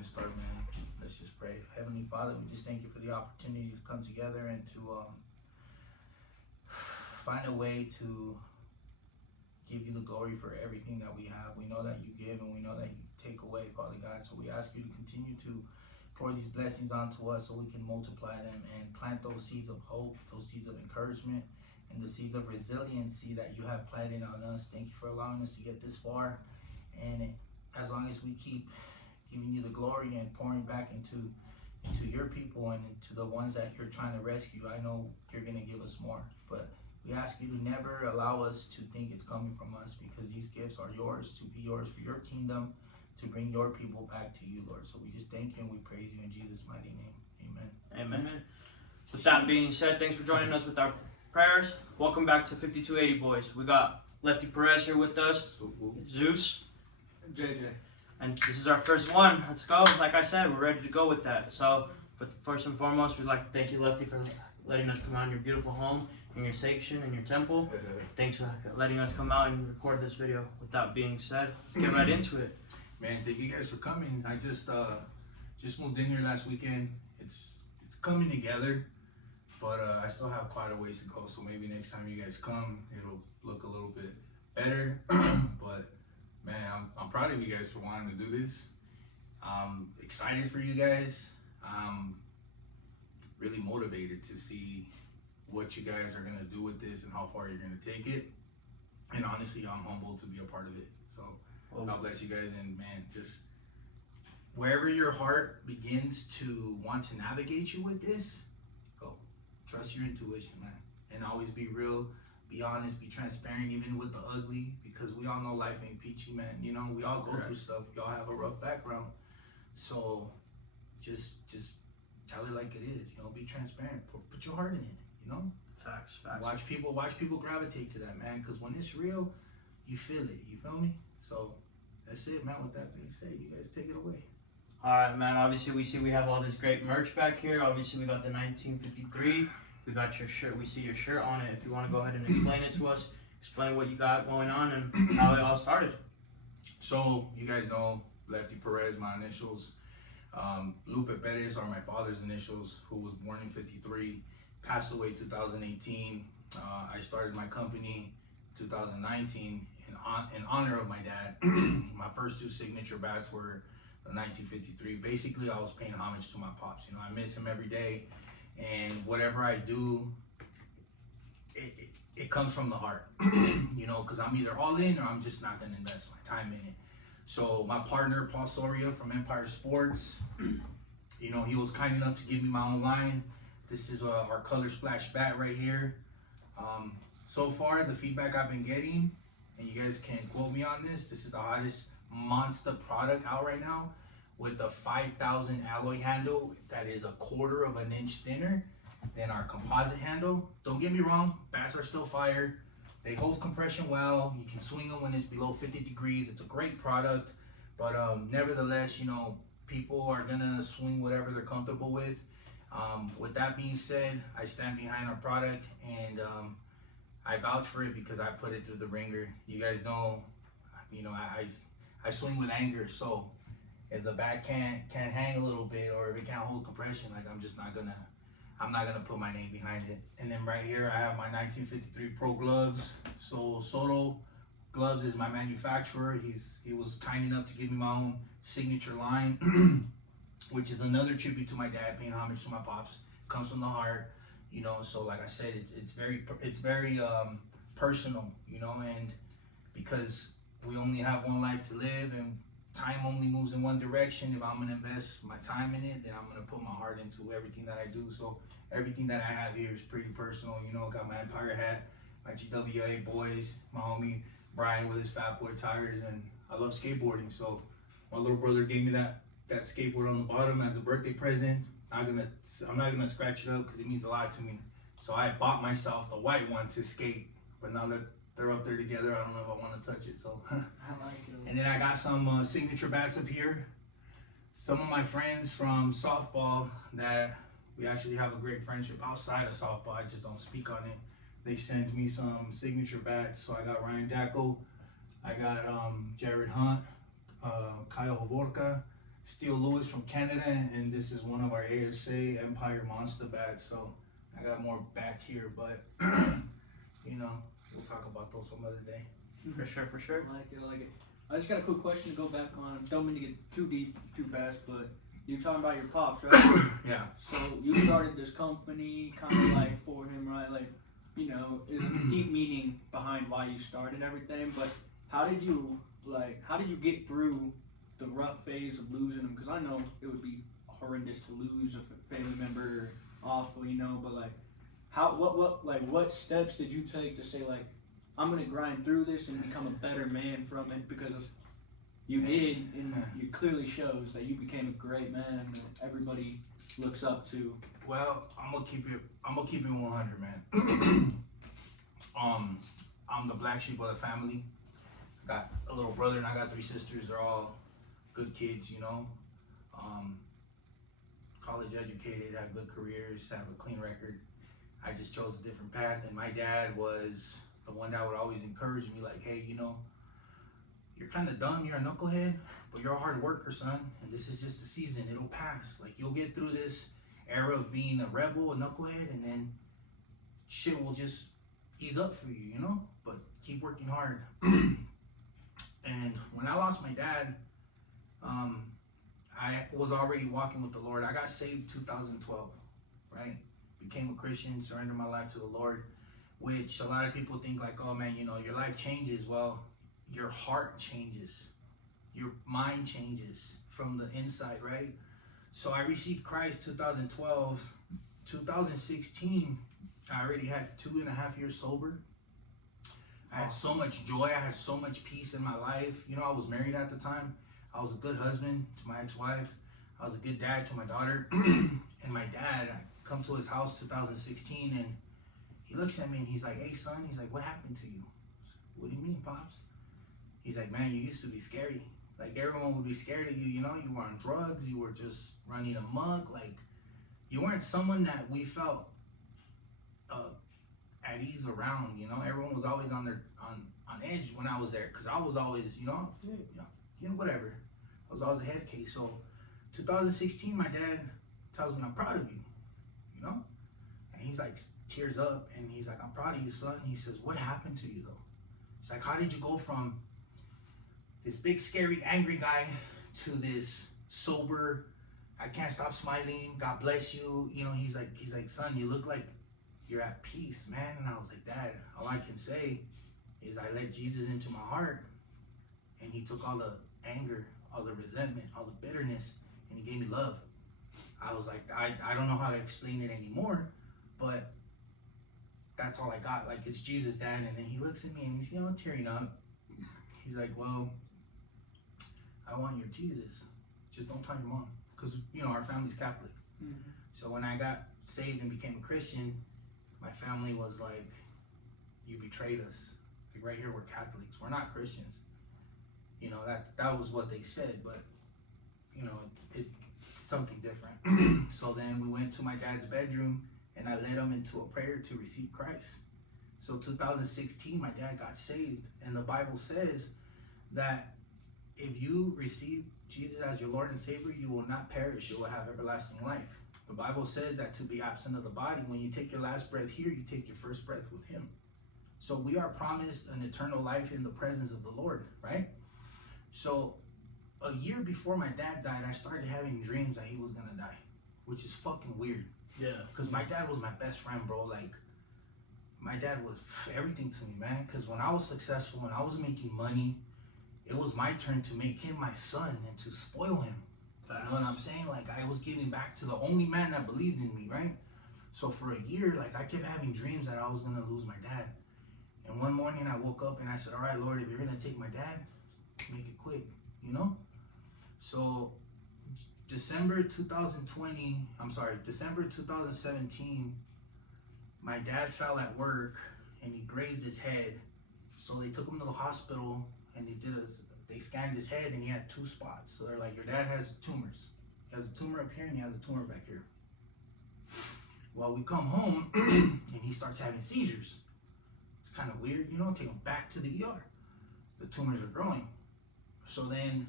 get started, man, let's just pray. Heavenly Father, we just thank you for the opportunity to come together and to find a way to give you the glory for everything that we have. We know that you give and we know that you take away, Father God. So we ask you to continue to pour these blessings onto us so we can multiply them and plant those seeds of hope, those seeds of encouragement, and the seeds of resiliency that you have planted on us. Thank you for allowing us to get this far. And as long as we keep giving you the glory and pouring back into your people and into the ones that you're trying to rescue, I know you're going to give us more. But we ask you to never allow us to think it's coming from us, because these gifts are yours, to be yours for your kingdom, to bring your people back to you, Lord. So we just thank you and we praise you in Jesus' mighty name. Amen. Amen. With that being said, thanks for joining us with our prayers. Welcome back to 5280 Boys. We got Lefty Perez here with us, Zeus, JJ. and this is our first one. Let's go. Like I said, we're ready to go with that. So, but first and foremost, we'd like to thank you, Lefty, for letting us come out in your beautiful home, in your section, in your temple. Thanks for letting us come out and record this video. With that being said, let's get right into it. Man, thank you guys for coming. I just moved in here last weekend. It's coming together, but I still have quite a ways to go. So maybe next time you guys come, it'll look a little bit better. But man, I'm proud of you guys for wanting to do this. I'm excited for you guys. I'm really motivated to see what you guys are gonna do with this and how far you're gonna take it. And honestly, I'm humbled to be a part of it. So God bless you guys, and man, just wherever your heart begins to want to navigate you with this, go. Trust your intuition, man. And always be real, be honest, be transparent, even with the ugly, because we all know life ain't peachy, man. You know, we all go through stuff. We all have a rough background. So just tell it like it is, you know, be transparent. Put your heart in it, you know? Facts. Watch people gravitate to that, man, because when it's real, you feel it, you feel me? So that's it, man. With that being said, you guys take it away. All right, man. Obviously, we see we have all this great merch back here. Obviously, we got the 1953. We got your shirt. We see your shirt on it. If you want to go ahead and explain it to us, explain what you got going on and how it all started. So you guys know Lefty Perez, my initials. Lupe Perez are my father's initials, who was born in '53, passed away 2018. I started my company 2019 in honor of my dad. My first two signature bats were the 1953. Basically, I was paying homage to my pops. You know, I miss him every day, and whatever I do, it comes from the heart. You know, because I'm either all in or I'm just not going to invest my time in it. So my partner, Paul Soria from Empire Sports, you know, he was kind enough to give me my own line. This is our Color Splash bat right here. So far, the feedback I've been getting, and you guys can quote me on this, this is the hottest monster product out right now, with a 5,000 alloy handle that is a 1/4 of an inch thinner than our composite handle. Don't get me wrong, bats are still fire. They hold compression well. You can swing them when it's below 50 degrees. It's a great product, but nevertheless, you know, people are gonna swing whatever they're comfortable with. With that being said, I stand behind our product, and I vouch for it because I put it through the ringer. You guys know, you know, I swing with anger, so if the bat can't hang a little bit, or if it can't hold compression, like I'm not gonna put my name behind it. And then right here, I have my 1953 Pro gloves. So Soto Gloves is my manufacturer. He was kind enough to give me my own signature line, which is another tribute to my dad, paying homage to my pops. Comes from the heart, you know. So like I said, it's very personal, you know, and because we only have one life to live, and time only moves in one direction. If I'm gonna invest my time in it, then I'm gonna put my heart into everything that I do. So everything that I have here is pretty personal, you know. Got my Empire hat, my GWA boys, my homie Brian with his Fat Boy tires, and I love skateboarding. So my little brother gave me that skateboard on the bottom as a birthday present. I'm not gonna scratch it up because it means a lot to me. So I bought myself the white one to skate, but now that they're up there together, I don't know if I want to touch it. So, I like it. and then I got some signature bats up here. Some of my friends from softball that we actually have a great friendship outside of softball. I just don't speak on it. They sent me some signature bats. So I got Ryan Dacko, I got Jared Hunt, Kyle Hovorka, Steele Lewis from Canada, and this is one of our ASA Empire Monster bats. So I got more bats here, but you know, we'll talk about those some other day. For sure, for sure. I like it, I like it. I just got a quick question to go back on. Don't mean to get too deep, too fast, but you're talking about your pops, right? Yeah. So you started this company kind of like for him, right? Like, you know, there's a deep meaning behind why you started everything, but how did you get through the rough phase of losing him? Because I know it would be horrendous to lose a family member, awful, you know, but like, what steps did you take to say like, I'm gonna grind through this and become a better man from it? Because you did, and it clearly shows that you became a great man that everybody looks up to. Well, I'm gonna keep it 100, man. I'm the black sheep of the family. I got a little brother and I got 3 sisters. They're all good kids, you know. College educated, have good careers, have a clean record. I just chose a different path, and my dad was the one that would always encourage me, like, hey, you know, you're kind of dumb, you're a knucklehead, but you're a hard worker, son, and this is just a season, it'll pass. Like, you'll get through this era of being a rebel, a knucklehead, and then shit will just ease up for you, you know, but keep working hard. And when I lost my dad, I was already walking with the Lord. I got saved 2012, right? Became a Christian, surrendered my life to the Lord, which a lot of people think like, oh man, you know, your life changes. Well, your heart changes, your mind changes from the inside, right? So I received Christ 2012. 2016, I already had 2.5 years sober. I had so much joy, I had so much peace in my life. You know, I was married at the time. I was a good husband to my ex-wife. I was a good dad to my daughter. And my dad, I come to his house 2016, and he looks at me and he's like, hey son, he's like, what happened to you? What do you mean, Pops? He's like, man, you used to be scary. Like, everyone would be scared of you, you know? You were on drugs, you were just running amok. Like, you weren't someone that we felt at ease around, you know? Everyone was always on edge when I was there, because I was always, you know, whatever. I was always a head case. So 2016, my dad tells me, I'm proud of you, you know? And he's like, tears up, and he's like, I'm proud of you, son. He says, what happened to you, though? He's like, how did you go from this big, scary, angry guy to this sober, I can't stop smiling, God bless you. You know, he's like, son, you look like you're at peace, man. And I was like, Dad, all I can say is I let Jesus into my heart, and he took all the anger, all the resentment, all the bitterness, and he gave me love. I was like, I don't know how to explain it anymore, but that's all I got. Like, it's Jesus, Dad. And then he looks at me and he's, you know, tearing up. He's like, well, I want your Jesus. Just don't tell your mom. Because, you know, our family's Catholic. Mm-hmm. So when I got saved and became a Christian, my family was like, you betrayed us. Like, right here, we're Catholics. We're not Christians. You know, that was what they said, but, you know, it's something different. So then we went to my dad's bedroom, and I led him into a prayer to receive Christ. So 2016, my dad got saved, and the Bible says that if you receive Jesus as your Lord and Savior, you will not perish, you will have everlasting life. The Bible says that to be absent of the body, when you take your last breath here, you take your first breath with him. So we are promised an eternal life in the presence of the Lord, right? So a year before my dad died, I started having dreams that he was gonna die, which is fucking weird. Yeah. Because my dad was my best friend, bro. Like, my dad was everything to me, man. Because when I was successful, when I was making money, it was my turn to make him my son and to spoil him. You know what I'm saying? Like, I was giving back to the only man that believed in me, right? So for a year, like, I kept having dreams that I was gonna lose my dad. And one morning I woke up and I said, all right, Lord, if you're gonna take my dad, make it quick, you know? So December 2017, my dad fell at work and he grazed his head. So they took him to the hospital and they scanned his head and he had 2 spots. So they're like, your dad has tumors. He has a tumor up here and he has a tumor back here. Well, we come home and he starts having seizures. It's kind of weird, you know, take him back to the ER. The tumors are growing. So then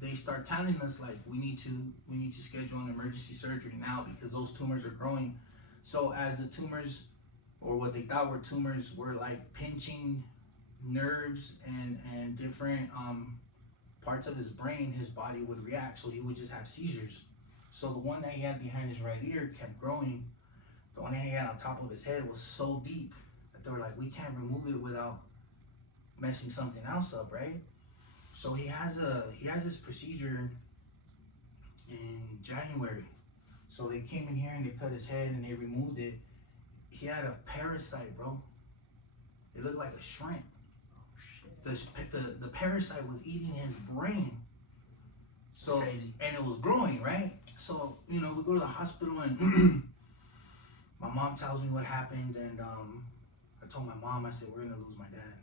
they start telling us like we need to schedule an emergency surgery now because those tumors are growing. So as the tumors, or what they thought were tumors, were like pinching nerves and different parts of his brain, his body would react. So he would just have seizures. So the one that he had behind his right ear kept growing. The one that he had on top of his head was so deep that they were like, we can't remove it without messing something else up, right? So he has this procedure in January. So they came in here and they cut his head and they removed it. He had a parasite, bro. It looked like a shrimp. The parasite was eating his brain. So Crazy. and it was growing, right? So we go to the hospital and my mom tells me what happens, and I told my mom, I said, we're gonna lose my dad.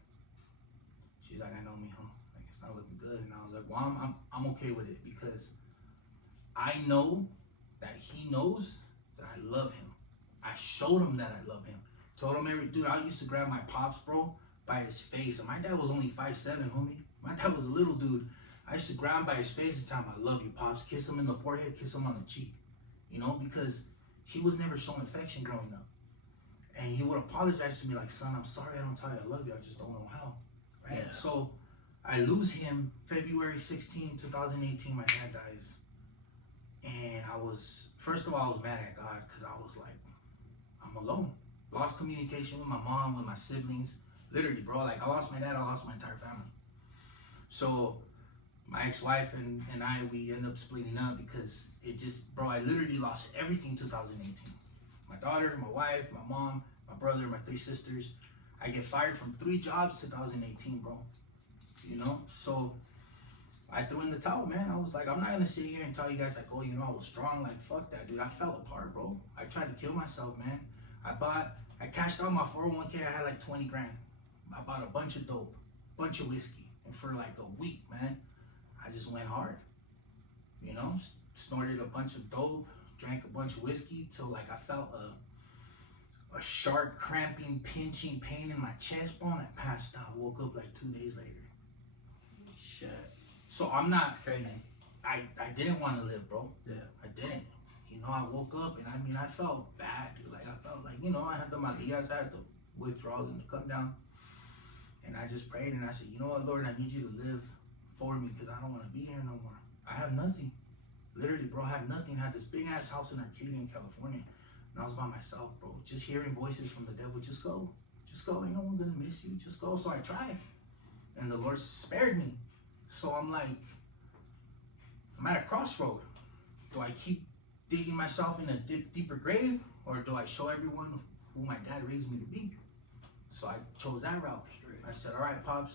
She's like, I know, mijo. Like, it's not looking good. And I was like, well, I'm okay with it because I know that he knows that I love him. I showed him that I love him. Told him dude, I used to grab my pops, bro, by his face. And my dad was only 5'7", homie. My dad was a little dude. I used to grab him by his face and tell him, I love you, pops. Kiss him in the forehead, kiss him on the cheek. Because he was never shown affection growing up. And he would apologize to me like, son, I'm sorry I don't tell you I love you. I just don't know how. Right? Yeah. So I lose him February 16, 2018. My dad dies. And first of all, I was mad at God because I was like, I'm alone. Lost communication with my mom, with my siblings. Literally, bro. Like, I lost my dad, I lost my entire family. So my ex-wife and I, we ended up splitting up because I literally lost everything 2018. My daughter, my wife, my mom, my brother, my 3 sisters. I get fired from 3 jobs 2018, bro. So I threw in the towel, man. I was like, I'm not gonna sit here and tell you guys like, oh, I was strong. Like, fuck that, dude. I fell apart, bro. I tried to kill myself, man. I cashed out my 401k. I had like 20 grand. I bought a bunch of dope, bunch of whiskey. And for like a week, man, I just went hard. Snorted a bunch of dope, drank a bunch of whiskey till like I felt a sharp cramping, pinching pain in my chest bone. I passed out, woke up like 2 days later. Shit. So I'm not, That's crazy. I didn't want to live, bro. Yeah. I didn't. I woke up and I felt bad, dude. Like, I felt like, I had the malillas, I had the withdrawals and the come down. And I just prayed and I said, you know what, Lord, I need you to live for me because I don't want to be here no more. I have nothing. Literally, bro, I have nothing. I had this big ass house in Arcadia, in California. And I was by myself, bro. Just hearing voices from the devil, just go. Just go. Ain't no one gonna miss you. Just go. So I tried. And the Lord spared me. So I'm like, I'm at a crossroad. Do I keep digging myself in a deeper grave? Or do I show everyone who my dad raised me to be? So I chose that route. I said, all right, Pops,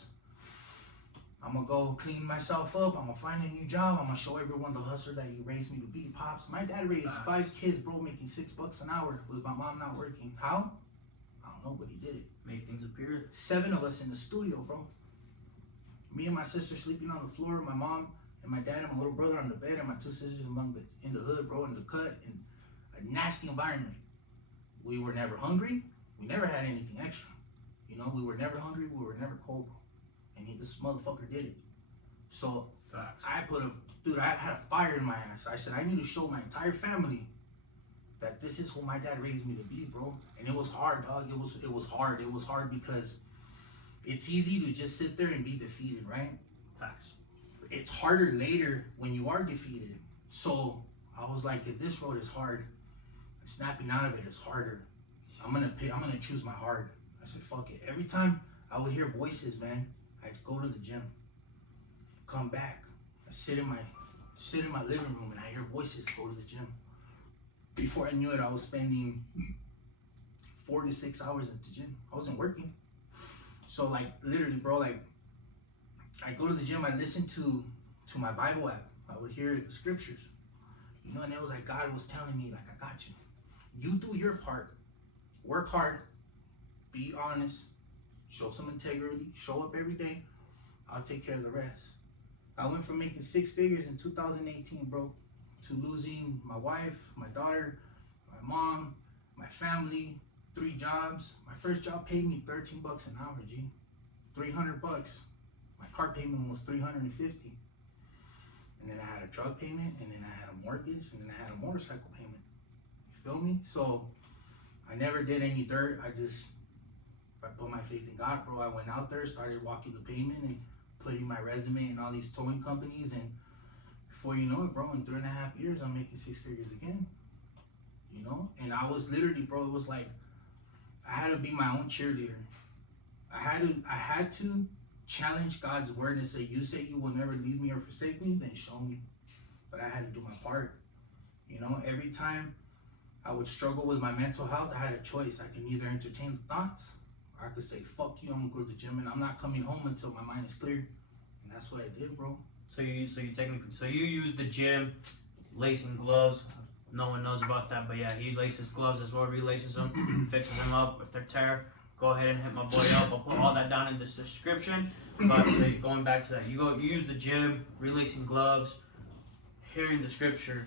I'm gonna go clean myself up. I'm gonna find a new job. I'm gonna show everyone the hustler that you raised me to be. Pops, my dad raised 5 kids, bro, making $6 an hour with my mom not working. How? I don't know, but he did it. Make things appear. 7 of us in the studio, bro. Me and my sister sleeping on the floor, my mom and my dad and my little brother on the bed, and my 2 sisters in the hood, bro, in the cut, in a nasty environment. We were never hungry. We never had anything extra. We were never hungry. We were never cold, bro. And this motherfucker did it. So Facts. I had a fire in my ass. I said, I need to show my entire family that this is who my dad raised me to be, bro. And it was hard, dog. It was hard. It was hard because it's easy to just sit there and be defeated, right? Facts. It's harder later when you are defeated. So I was like, if this road is hard, snapping out of it is harder. I'm gonna choose my heart. I said, fuck it. Every time I would hear voices, man, I'd go to the gym, come back, I sit in my living room and I hear voices, go to the gym. Before I knew it, I was spending 4 to 6 hours at the gym. I wasn't working. So like literally, bro, like I go to the gym, I listen to my Bible app. I would hear the scriptures, and it was like God was telling me, like, I got you. You do your part, work hard, be honest, show some integrity, show up every day. I'll take care of the rest. I went from making 6 figures in 2018, bro, to losing my wife, my daughter, my mom, my family, 3 jobs. My first job paid me $13 an hour, G. $300. My car payment was $350. and then I had a truck payment, and then I had a mortgage, and then I had a motorcycle payment. You feel me? So I never did any dirt. I put my faith in God, bro. I went out there, started walking the pavement and putting my resume in all these towing companies, and before you know it, bro, in 3.5 years, I'm making 6 figures again. You know? And I was literally, bro, it was like, I had to be my own cheerleader. I had to challenge God's word and say, you say you will never leave me or forsake me, then show me. But I had to do my part. You know, every time I would struggle with my mental health, I had a choice. I can either entertain the thoughts, or I could say, fuck you, I'm gonna go to the gym and I'm not coming home until my mind is clear. And that's what I did, bro. So you use the gym, lacing gloves. No one knows about that, but yeah, he laces gloves as well, relaces them, fixes them up. If they're tear, go ahead and hit my boy up. I'll put all that down in the description. But so going back to that, you use the gym, relacing gloves, hearing the scripture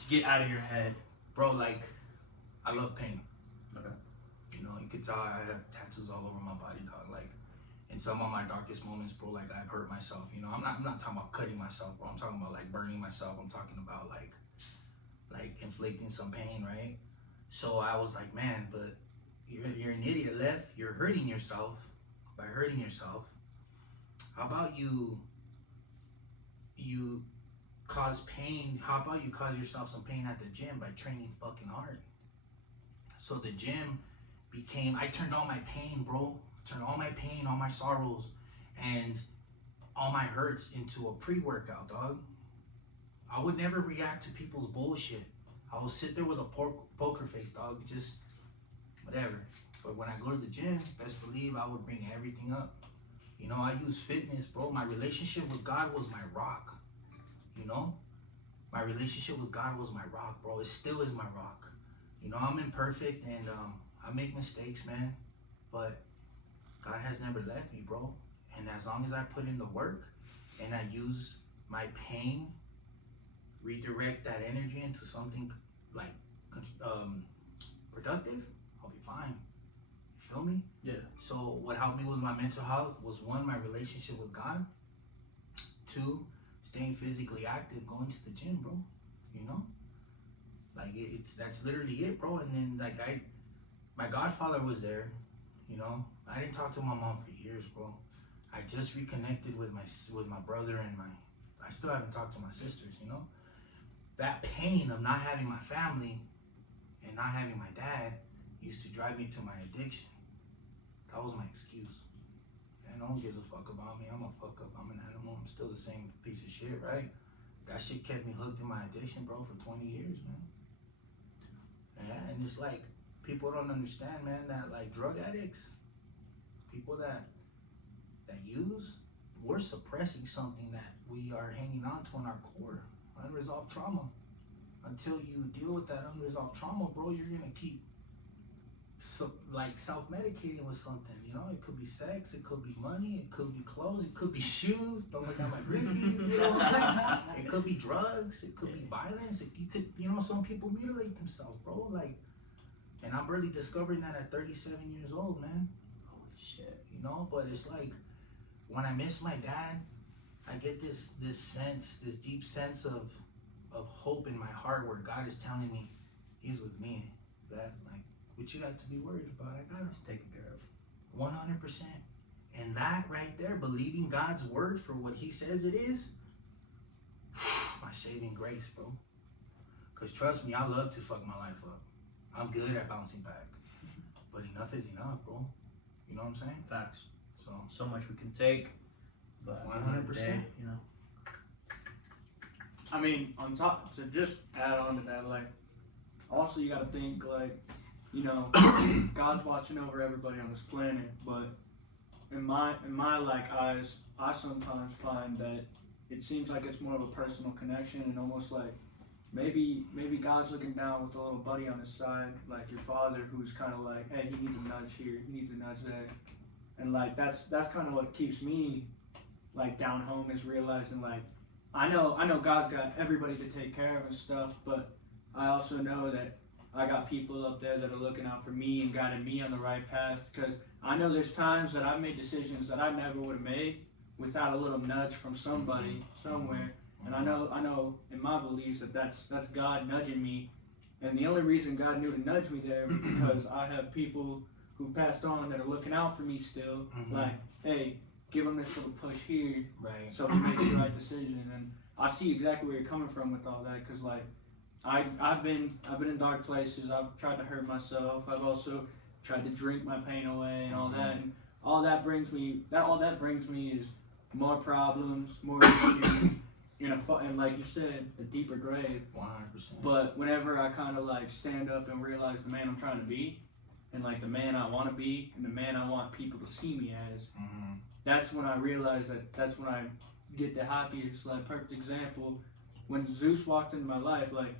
to get out of your head. Bro, like, I love pain. Okay. You know, you could tell I have tattoos all over my body, dog. Like, in some of my darkest moments, bro, like, I've hurt myself. You know, I'm not talking about cutting myself, bro. I'm talking about, like, burning myself. I'm talking about, like inflicting some pain, right? So I was like, man, but you're an idiot, Left. You're hurting yourself by hurting yourself. How about you cause pain? How about you cause yourself some pain at the gym by training fucking hard? So the gym became, I turned all my pain, bro. Turned all my pain, all my sorrows, and all my hurts into a pre-workout, dog. I would never react to people's bullshit. I would sit there with a poker face, dog, just whatever. But when I go to the gym, best believe I would bring everything up. You know, I use fitness, bro. My relationship with God was my rock. You know? My relationship with God was my rock, bro. It still is my rock. You know, I'm imperfect and I make mistakes, man. But God has never left me, bro. And as long as I put in the work and I use my pain, redirect that energy into something like productive, I'll be fine. You feel me? Yeah. So what helped me with my mental health was 1, my relationship with God. 2, staying physically active, going to the gym, bro. You know? Like that's literally it, bro. And then like my godfather was there, you know. I didn't talk to my mom for years, bro. I just reconnected with my brother and I still haven't talked to my sisters, you know. That pain of not having my family and not having my dad used to drive me to my addiction. That was my excuse. And no one gives a fuck about me. I'm a fuck up. I'm an animal. I'm still the same piece of shit, right? That shit kept me hooked in my addiction, bro, for 20 years, man. Yeah, and it's like, people don't understand, man, that like drug addicts, people that use, we're suppressing something that we are hanging on to in our core, unresolved trauma. Until you deal with that unresolved trauma, bro, you're gonna keep self-medicating with something, you know. It could be sex, it could be money, it could be clothes, it could be shoes. Don't look at my Griffies, you know what I'm saying? It could be drugs, it could be violence. Some people mutilate themselves, bro. Like, and I'm barely discovering that at 37 years old, man. Holy shit. You know, but it's like, when I miss my dad, I get this deep sense of hope in my heart where God is telling me He's with me. That's like, what you got to be worried about, I got It's taken care of. 100%. And that right there, believing God's word for what He says it is, my saving grace, bro. Because trust me, I love to fuck my life up. I'm good at bouncing back. But enough is enough, bro. You know what I'm saying? Facts. So much we can take, but 100%. You know. I mean, on top, to just add on to that, like, also you gotta think, like, you know, God's watching over everybody on this planet, but in my like eyes, I sometimes find that it seems like it's more of a personal connection and almost like maybe God's looking down with a little buddy on his side, like your father, who's kind of like, hey, he needs a nudge here, he needs a nudge there, and like that's kind of what keeps me like down home, is realizing like I know God's got everybody to take care of and stuff, but I also know that I got people up there that are looking out for me and guiding me on the right path, because I know there's times that I've made decisions that I never would have made without a little nudge from somebody somewhere. And I know in my beliefs that's God nudging me, and the only reason God knew to nudge me there was because I have people who passed on that are looking out for me still. Like, hey, give him this little push here, Right. so he makes the right decision. And I see exactly where you're coming from with all that, because like I've been in dark places. I've tried to hurt myself. I've also tried to drink my pain away and all that. And all that brings me is more problems, more issues, and like you said, a deeper grave. 100%. But whenever I kind of like stand up and realize the man I'm trying to be, and like the man I want to be, and the man I want people to see me as, that's when I realize that's when I get the happiest. Like, perfect example, when Zeus walked into my life, like,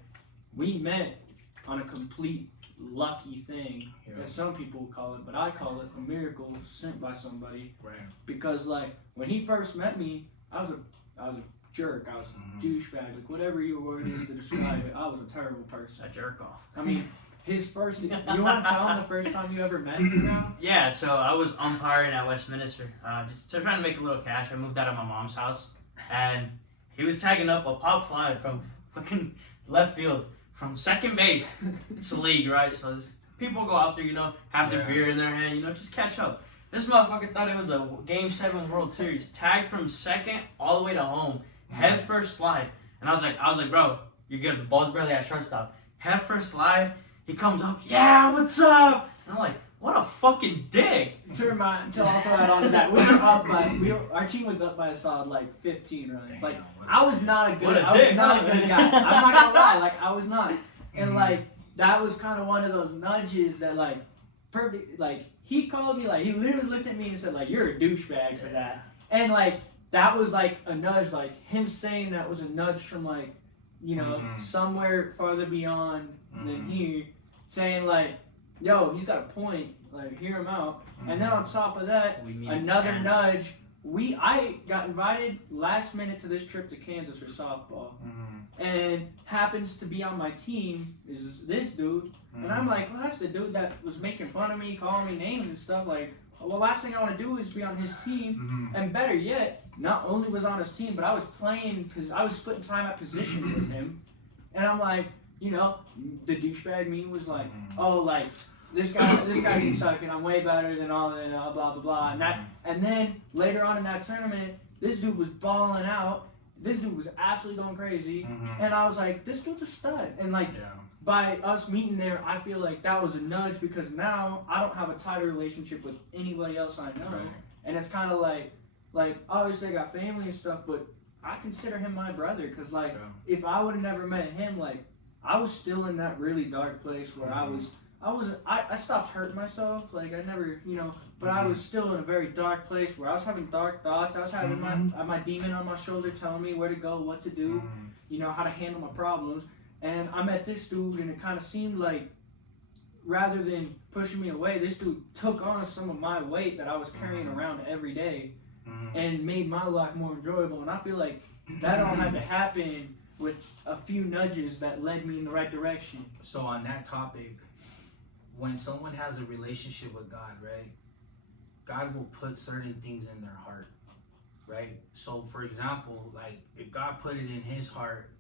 we met on a complete lucky thing, as some people call it, but I call it a miracle sent by somebody. Right. Because like when he first met me, I was a jerk, I was a douchebag, like whatever your word is to describe it. I was a terrible person. A jerk off. I mean, his first. You want to tell him the first time you ever met him now? Yeah, so I was umpiring at Westminster, just trying to make a little cash. I moved out of my mom's house, and he was tagging up a pop fly from fucking left field, from second base. It's a league, right? So people go out there, have their beer in their hand, just catch up. This motherfucker thought it was a Game 7 World Series. Tagged from second all the way to home, head first slide, and I was like, bro, you're good. The ball's barely at shortstop. Head first slide. He comes up, yeah, what's up? And I'm like, what a fucking dick. To also add on to that, we were up by our team was up by a solid like 15 runs. Damn, like I was not a good guy. I'm not gonna lie, like I was not. And like that was kind of one of those nudges that like perfect. Like he called me, like he literally looked at me and said like, you're a douchebag for that. And like that was like a nudge, like him saying that was a nudge from like somewhere farther beyond than here, saying like, yo, he's got a point, like hear him out. And then on top of that, another nudge, I got invited last minute to this trip to Kansas for softball, and happens to be on my team is this dude, and I'm like, well, that's the dude that was making fun of me, calling me names and stuff. Like, well, last thing I want to do is be on his team, and better yet, not only was on his team, but I was playing, because I was splitting time at position with him. And I'm like, the douchebag meme was like, oh, like, this guy's sucking, I'm way better than all that, blah, blah, blah. And then, later on in that tournament, this dude was balling out. This dude was absolutely going crazy. And I was like, this dude's a stud. And, like, by us meeting there, I feel like that was a nudge, because now I don't have a tighter relationship with anybody else I know. Right. And it's kind of like, obviously I got family and stuff, but I consider him my brother, because, like, if I would have never met him, like, I was still in that really dark place where I stopped hurting myself, like, I never, but I was still in a very dark place where I was having dark thoughts. I was having my demon on my shoulder telling me where to go, what to do, how to handle my problems. And I met this dude, and it kind of seemed like, rather than pushing me away, this dude took on some of my weight that I was carrying around every day, and made my life more enjoyable. And I feel like that all had to happen with a few nudges that led me in the right direction. So on that topic, when someone has a relationship with God, right, God will put certain things in their heart, right? So for example, like if God put it in his heart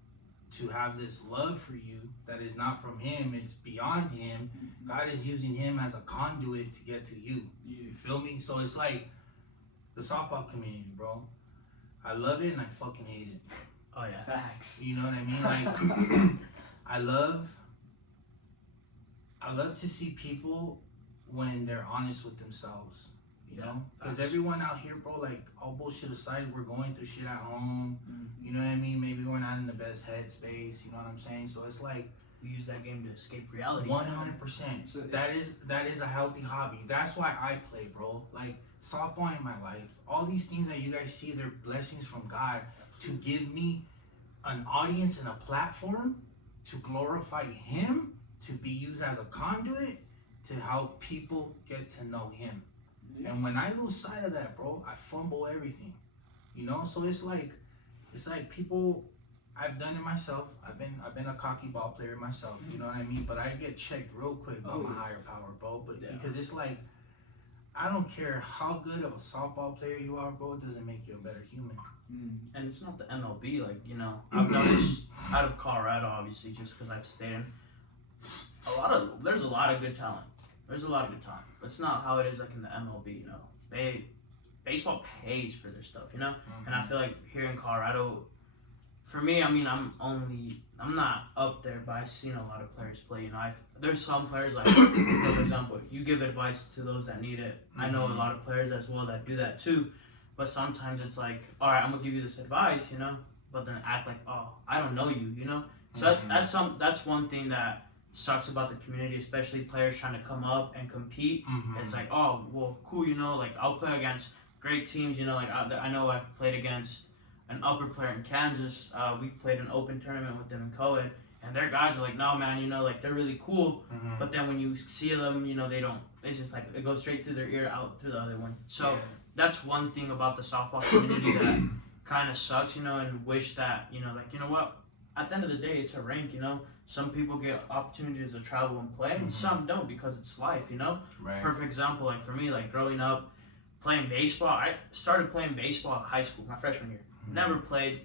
to have this love for you that is not from him, it's beyond him, God is using him as a conduit to get to you. You feel me? So it's like the softball community, bro. I love it and I fucking hate it. Oh yeah. Facts. You know what I mean? Like I love to see people when they're honest with themselves, because everyone out here, bro, like all bullshit aside, we're going through shit at home. You know what I mean? Maybe we're not in the best headspace. You know what I'm saying? So it's like we use that game to escape reality. 100%. That is a healthy hobby. That's why I play, bro. Like softball in my life, all these things that you guys see, they're blessings from God to give me an audience and a platform to glorify him, to be used as a conduit to help people get to know him. And when I lose sight of that, bro, I fumble everything. So it's like people, I've done it myself. I've been a cocky ball player myself, you know what I mean? But I get checked real quick by my higher power, bro. But because it's like I don't care how good of a softball player you are, bro. It doesn't make you a better human. And it's not the MLB, like, you know, I've noticed out of Colorado, obviously, just because I've stayed in, there's a lot of good talent. There's a lot of good talent. But it's not how it is, like, in the MLB, you know. Baseball pays for their stuff, you know? And I feel like here in Colorado, for me, I mean, I'm not up there, but I've seen a lot of players play, you know. There's some players, like, for example, you give advice to those that need it. I know a lot of players as well that do that too. But sometimes it's like, all right, I'm gonna give you this advice, you know, but then act like, oh, I don't know you, you know. So that's one thing that sucks about the community, especially players trying to come up and compete. It's like, oh, well, cool, you know, like I'll play against great teams, you know, like I know I've played against an upper player in Kansas. We played an open tournament with them in Coed, and their guys are like, no, man, you know, like they're really cool. But then when you see them, you know, they don't. It's just like it goes straight through their ear, out through the other one. So. That's one thing about the softball community that kind of sucks, you know, and wish that, you know, like, you know what, at the end of the day, it's a rank, you know. Some people get opportunities to travel and play, and some don't because it's life, you know. Right. Perfect example, like for me, like growing up, playing baseball, I started playing baseball in high school, my freshman year. Never played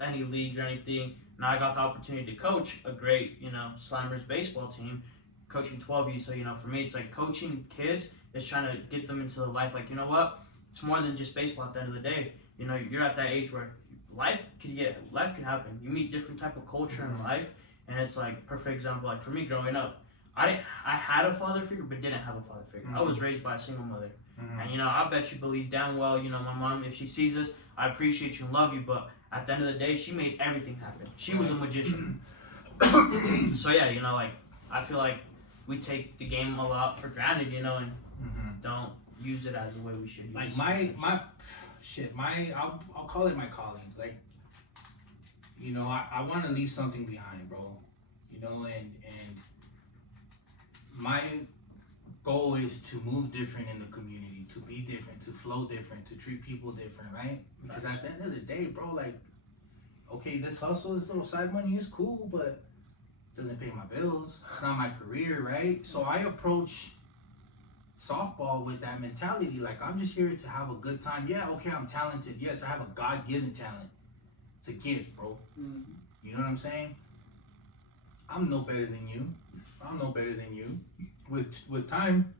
any leagues or anything. Now I got the opportunity to coach a great, you know, Slammers baseball team, coaching 12U. So, you know, for me, it's like coaching kids is trying to get them into the life, like, you know what? It's more than just baseball at the end of the day. You know, you're at that age where life can happen. You meet different type of culture in life, and it's like perfect example. Like for me growing up, I had a father figure, but didn't have a father figure. I was raised by a single mother, and you know, I bet you believe damn well, you know, my mom, if she sees this, I appreciate you and love you, but at the end of the day, she made everything happen. She was a magician. So yeah, you know, like I feel like we take the game a lot for granted, you know, and don't use it as the way we should use it. Like I'll call it my calling. Like, you know, I want to leave something behind, bro. You know, and my goal is to move different in the community, to be different, to flow different, to treat people different, right? Because at the end of the day, bro, like, okay, this hustle, this little side money is cool, but it doesn't pay my bills. It's not my career, right? So I approach softball with that mentality, like I'm just here to have a good time. Yeah, okay, I'm talented. Yes, I have a God-given talent. It's a gift, bro. You know what I'm saying? I'm no better than you. I'm no better than you. With time,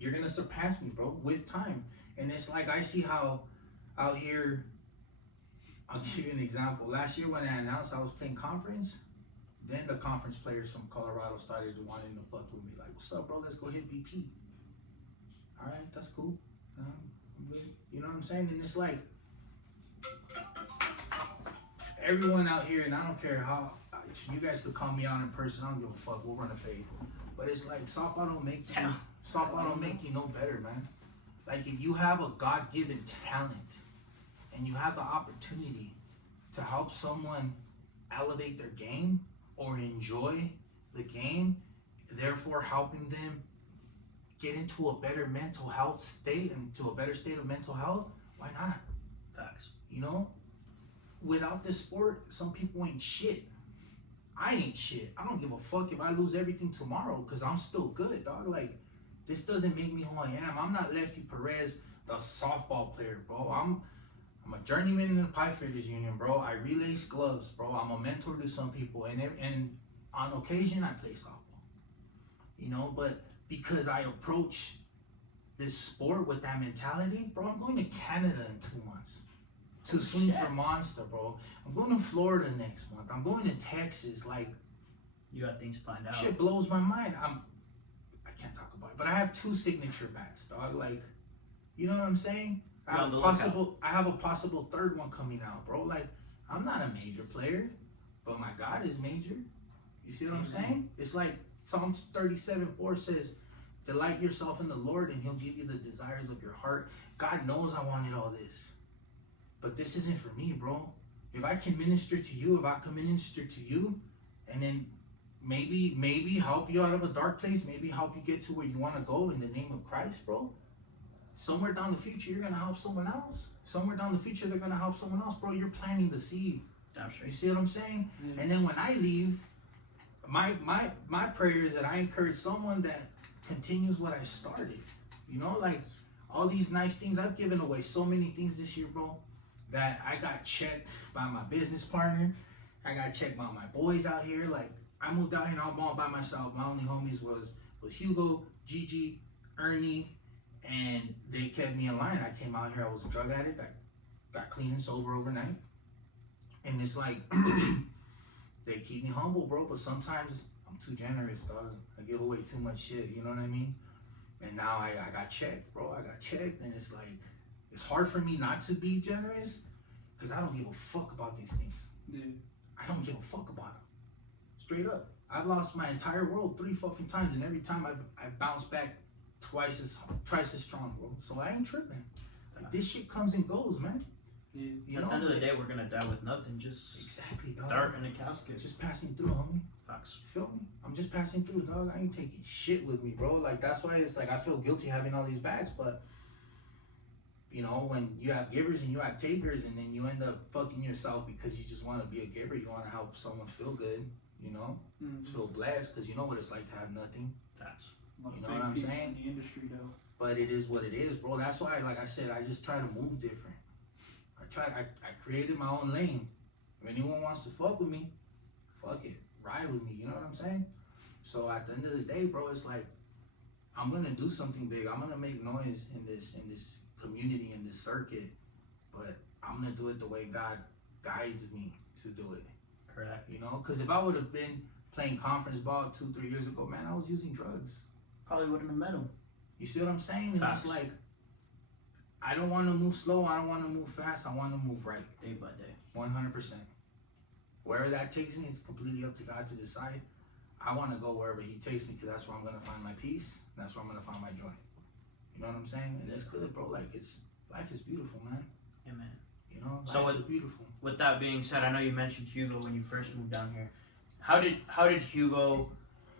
you're gonna surpass me, bro. With time, and it's like I see how out here. I'll give you an example. Last year when I announced I was playing conference, then the conference players from Colorado started wanting to fuck with me. Like, what's up, bro? Let's go hit BP. All right, that's cool. You know what I'm saying? And it's like everyone out here, and I don't care how you guys could call me out in person. I don't give a fuck. We'll run a fade. But it's like softball don't make you no better, man. Like if you have a God-given talent and you have the opportunity to help someone elevate their game or enjoy the game, therefore helping them get into a better mental health state, into a better state of mental health, why not? Facts. You know, without this sport, some people ain't shit. I ain't shit. I don't give a fuck if I lose everything tomorrow because I'm still good, dog. Like, this doesn't make me who I am. I'm not Lefty Perez, the softball player, bro. I'm a journeyman in the Pipefighters Union, bro. I relace gloves, bro. I'm a mentor to some people, and on occasion I play softball. You know, but because I approach this sport with that mentality, bro, I'm going to Canada in 2 months to swing for Monster, bro. I'm going to Florida next month. I'm going to Texas. Like, you got things planned out. Shit blows my mind. I can't talk about it, but I have 2 signature bats, dog. Like, you know what I'm saying? I have a possible third one coming out, bro. Like, I'm not a major player, but my God is major. You see what I'm saying? It's like Psalms 37:4 says, delight yourself in the Lord and he'll give you the desires of your heart. God knows I wanted all this, but this isn't for me, bro. If I can minister to you, if I can minister to you, and then maybe help you out of a dark place, maybe help you get to where you want to go in the name of Christ, bro. Somewhere down the future, you're going to help someone else. Somewhere down the future, they're going to help someone else, bro. You're planting the seed. That's right. You see what I'm saying? Yeah. And then when I leave, my prayer is that I encourage someone that continues what I started. You know, like all these nice things. I've given away so many things this year, bro, that I got checked by my business partner. I got checked by my boys out here. Like I moved out here and I'm all by myself. My only homies was Hugo, Gigi, Ernie, and they kept me in line. I came out here, I was a drug addict. I got clean and sober overnight. And it's like, they keep me humble, bro, but sometimes I'm too generous, dog. I give away too much shit, you know what I mean? And now I got checked, bro. I got checked, and it's like, it's hard for me not to be generous because I don't give a fuck about these things. Yeah. I don't give a fuck about them. Straight up. I've lost my entire world 3 fucking times, and every time I bounce back twice as strong, bro. So I ain't tripping. Like this shit comes and goes, man. Yeah. You At know? the end of the day, we're gonna die with nothing. Just Exactly, dog. dirt in a casket. Just passing through, homie. Facts. You feel me? I'm just passing through, dog. I ain't taking shit with me, bro. Like that's why it's like I feel guilty having all these bags, but you know, when you have givers and you have takers, and then you end up fucking yourself because you just want to be a giver, you want to help someone feel good, you know, feel blessed, because you know what it's like to have nothing. Facts. Like You know big what I'm people saying? In the industry, though. But it is what it is, bro. That's why, like I said, I just try to move different. I created my own lane. If anyone wants to fuck with me, fuck it, ride with me. You know what I'm saying? So at the end of the day, bro, it's like I'm gonna do something big. I'm gonna make noise in this community, in this circuit. But I'm gonna do it the way God guides me to do it. Correct. You know, because if I would have been playing conference ball 2-3 years ago, man, I was using drugs. Probably wouldn't have met him. You see what I'm saying? And Facts. it's like, I don't want to move slow. I don't want to move fast. I want to move right. Day by day. 100%. Wherever that takes me, it's completely up to God to decide. I want to go wherever He takes me because that's where I'm going to find my peace. That's where I'm going to find my joy. You know what I'm saying? And it's good, bro. Like, life is beautiful, man. Amen. You know, So life is beautiful. With that being said, I know you mentioned Hugo when you first moved down here. How did Hugo?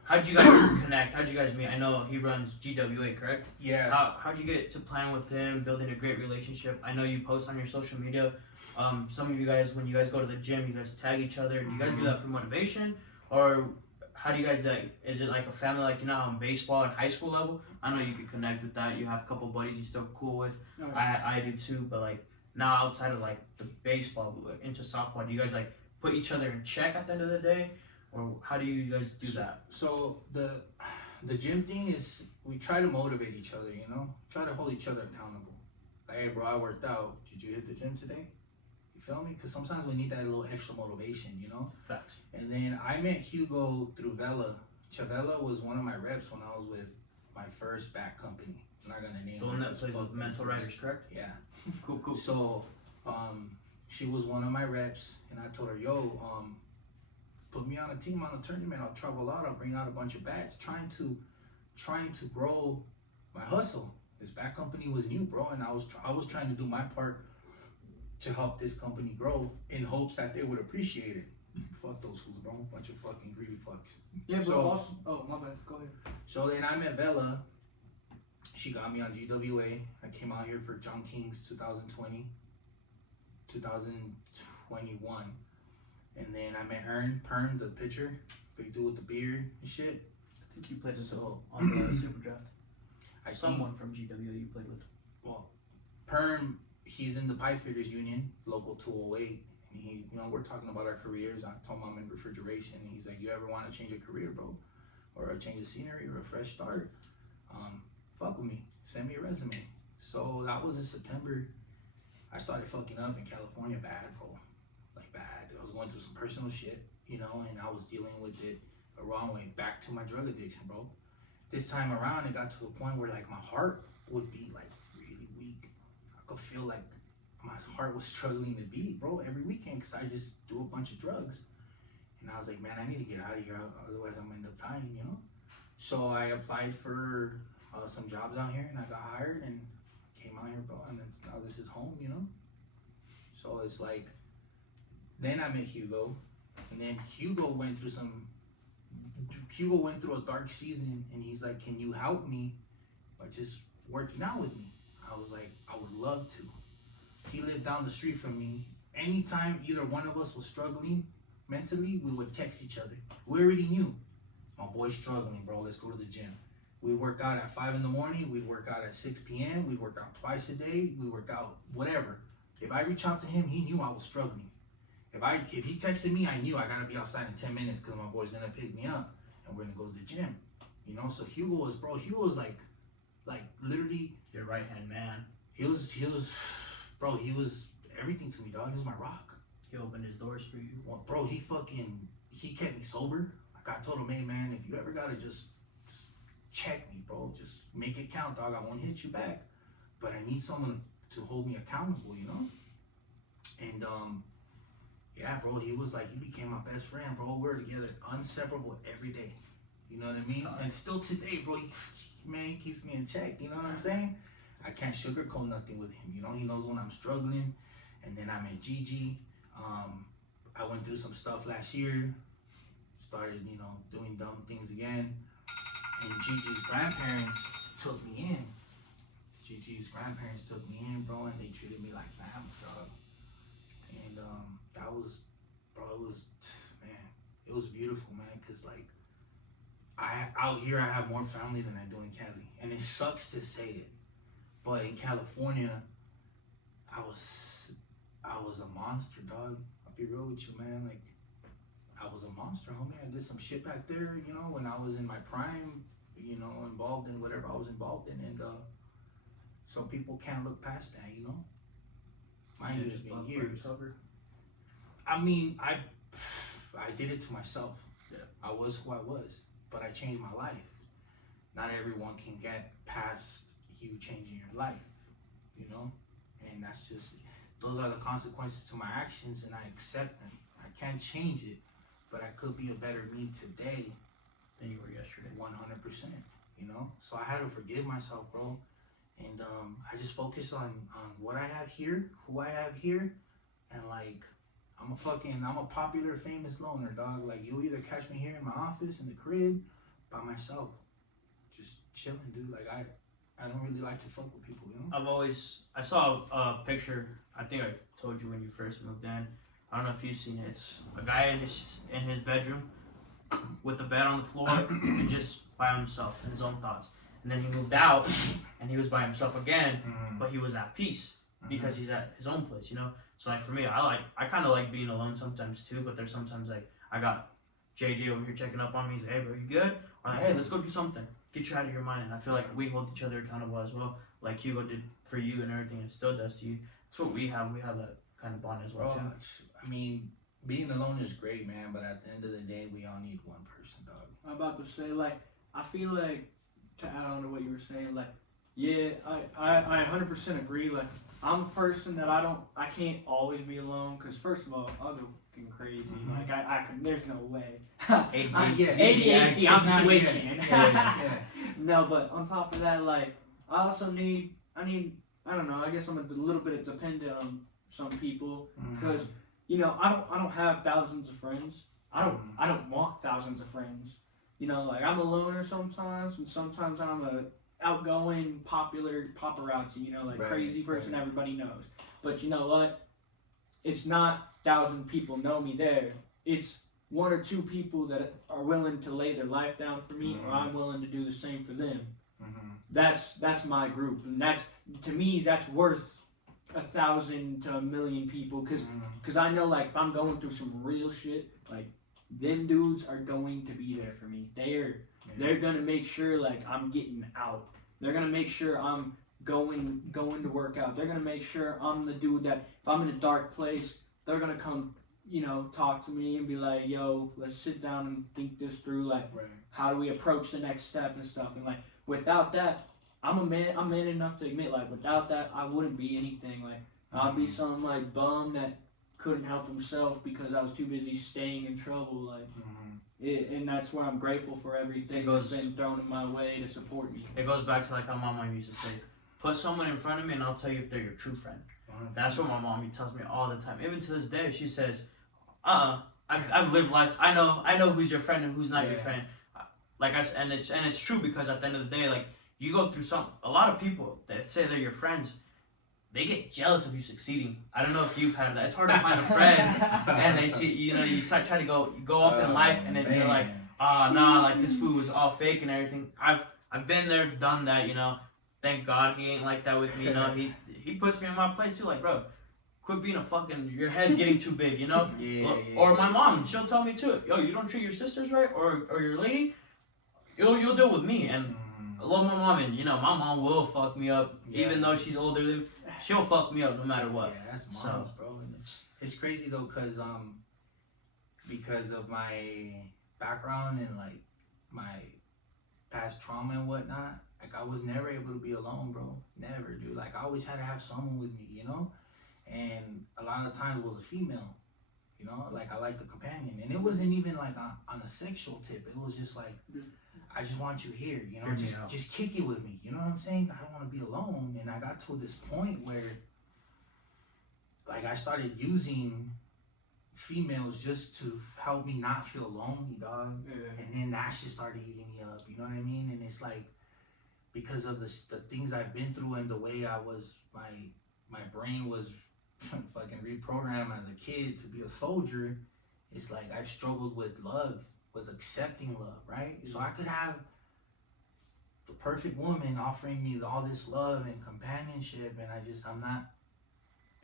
How'd you guys connect? How'd you guys meet? I know he runs GWA, correct? Yes. How'd you get to playing with him, building a great relationship? I know you post on your social media. Some of you guys, when you guys go to the gym, you guys tag each other. Do you guys do that for motivation, or how do you guys do that? Is it like a family, like you know, on baseball and high school level? I know you can connect with that. You have a couple buddies you're still cool with. Oh, I do too, but like now outside of like the baseball, like, into softball, do you guys like put each other in check at the end of the day, or how do you guys do that? So the gym thing is we try to motivate each other, you know? Try to hold each other accountable. Like, hey bro, I worked out. Did you hit the gym today? You feel me? Because sometimes we need that little extra motivation, you know? Facts. And then I met Hugo through Vela. Chavela was one of my reps when I was with my first back company. I'm not gonna name The one her, that it's plays with fucking- mental writers, correct? Yeah. Cool. So, she was one of my reps, and I told her, yo, put me on a team, on a tournament. I'll travel out. I'll bring out a bunch of bats. Trying to grow my hustle. This back company was new, bro, and I was trying to do my part to help this company grow in hopes that they would appreciate it. Fuck those fools, bro. Bunch of fucking greedy fucks. Yeah, but So- also, oh my bad. Go ahead. So then I met Bella. She got me on GWA. I came out here for John King's 2020, 2021. And then I met Perm, the pitcher, big dude with the beard and shit. I think you played with So- on the Super Draft. I Someone from GWA you played with. Well, Perm, he's in the Pipe Fitters Union, local 208. And he, you know, we're talking about our careers. I told him I'm in refrigeration. And he's like, you ever want to change a career, bro? Or a change of scenery or a fresh start? Fuck with me. Send me a resume. So that was in September. I started fucking up in California bad, bro. Like bad. I was going through some personal shit, you know, and I was dealing with it the wrong way. Back to my drug addiction, bro. This time around, it got to the point where like my heart would be like really weak. I could feel like my heart was struggling to beat, bro, every weekend because I just do a bunch of drugs. And I was like, man, I need to get out of here, otherwise I'm gonna end up dying, you know? So I applied for some jobs out here and I got hired and came out here, bro, and now this is home, you know? So it's like, then I met Hugo, and then Hugo went through a dark season, and he's like, can you help me by just working out with me? I was like, I would love to. He lived down the street from me. Anytime either one of us was struggling mentally, we would text each other. We already knew, my boy's struggling, bro, let's go to the gym. We'd work out at 5 in the morning. We'd work out at 6 p.m. We'd work out twice a day. We work out whatever. If I reach out to him, he knew I was struggling. If he texted me, I knew I gotta be outside in 10 minutes because my boy's gonna pick me up and we're gonna go to the gym. You know, so Hugo was like literally Your right hand man. he was everything to me, dog. He was my rock. He opened his doors for you. Well, bro, he kept me sober. Like I told him, hey man, if you ever gotta just check me, bro, just make it count, dog. I won't hit you back, but I need someone to hold me accountable, you know. And yeah, bro, he became my best friend, bro. We're together, inseparable every day. You know what I mean? And still today, bro, he keeps me in check. You know what I'm saying? I can't sugarcoat nothing with him. You know, he knows when I'm struggling. And then I met Gigi. I went through some stuff last year. Started, you know, doing dumb things again. And Gigi's grandparents took me in. Bro, and they treated me like family, dog. And it was beautiful, man, because like out here I have more family than I do in Cali, and it sucks to say it, but in California I was a monster, dog. I'll be real with you, man. Like I was a monster, homie. I did some shit back there, you know, when I was in my prime, you know, involved in whatever I was involved in, and some people can't look past that, you know. Mine has been years. I mean, I did it to myself. Yeah. I was who I was, but I changed my life. Not everyone can get past you changing your life, you know? And that's just, those are the consequences to my actions, and I accept them. I can't change it, but I could be a better me today than you were yesterday. 100%, you know? So I had to forgive myself, bro. And I just focus on what I have here, who I have here, and like, I'm a popular, famous loner, dog. Like, you'll either catch me here in my office, in the crib, by myself, just chilling, dude. Like, I don't really like to fuck with people, you know? I saw a picture, I think I told you when you first moved in. I don't know if you've seen it. It's a guy in his bedroom with the bed on the floor and just by himself in his own thoughts. And then he moved out and he was by himself again, but he was at peace because he's at his own place, you know? So like for me, I kind of like being alone sometimes too, but there's sometimes like I got JJ over here checking up on me. He's like, hey bro, you good? Or like, hey, let's go do something. Get you out of your mind. And I feel like we hold each other accountable as well. Like Hugo did for you and everything and still does to you. That's what we have. We have that kind of bond as well too. I mean, being alone is great, man, but at the end of the day, we all need one person, dog. I'm about to say, like, I feel like, to add on to what you were saying, like, yeah, I 100% agree. Like, I'm a person that I can't always be alone, because first of all, I'll go fucking crazy. Like, I could, there's no way. ADHD, I'm twitching. No, but on top of that, like, I also I don't know, I guess I'm a little bit dependent on some people, because, you know, I don't have thousands of friends. I don't want thousands of friends. You know, like, I'm a loner sometimes, and sometimes I'm a outgoing, popular paparazzi, you know, like crazy person everybody knows. But you know what? It's not 1,000 people know me there. It's 1 or 2 people that are willing to lay their life down for me, or I'm willing to do the same for them. That's my group, and that's, to me, that's worth 1,000 to 1,000,000 people, because I know, like, if I'm going through some real shit, like, them dudes are going to be there for me. They're gonna make sure, like, I'm getting out. They're gonna make sure I'm going to work out. They're gonna make sure I'm the dude that if I'm in a dark place, they're gonna come, you know, talk to me and be like, yo, let's sit down and think this through. Like, how do we approach the next step and stuff? And like, without that, I'm man enough to admit, like, without that, I wouldn't be anything. Like, I'd be some like bum that couldn't help himself because I was too busy staying in trouble. Like, and that's where I'm grateful for everything that's been thrown in my way to support me. It goes back to like how my mom used to say, put someone in front of me and I'll tell you if they're your true friend. That's what my mom tells me all the time. Even to this day, she says, I've lived life. I know who's your friend and who's not your friend. Like I said, and it's true, because at the end of the day, like, you go through a lot of people that say they're your friends, they get jealous of you succeeding. I don't know if you've had that. It's hard to find a friend, and they see, you know, you start trying to go up in life, and then you're like, nah, like, this food was all fake and everything. I've been there, done that, you know. Thank God he ain't like that with me, you know. He puts me in my place too, like, bro, quit being a fucking, your head's getting too big, you know. Or my mom, she'll tell me too, yo, you don't treat your sisters right, or your lady, you'll deal with me. And I love my mom, and you know, my mom will fuck me up, even though she's older than me. She'll fuck me up no matter what. Yeah, that's moms, bro. And it's crazy though, because of my background and like my past trauma and whatnot. Like I was never able to be alone, bro. Never, dude. Like I always had to have someone with me, you know. And a lot of times it was a female, you know. Like I liked the companion, and it wasn't even like on a sexual tip. It was just like, I just want you here, you know. Just kick it with me, you know what I'm saying? I don't want to be alone. And I got to this point where, like, I started using females just to help me not feel lonely, dog. Yeah. And then that shit started eating me up, you know what I mean? And it's like, because of the things I've been through and the way I was, my brain was fucking reprogrammed as a kid to be a soldier. It's like I've struggled with love, with accepting love, right? So I could have the perfect woman offering me all this love and companionship, and I'm not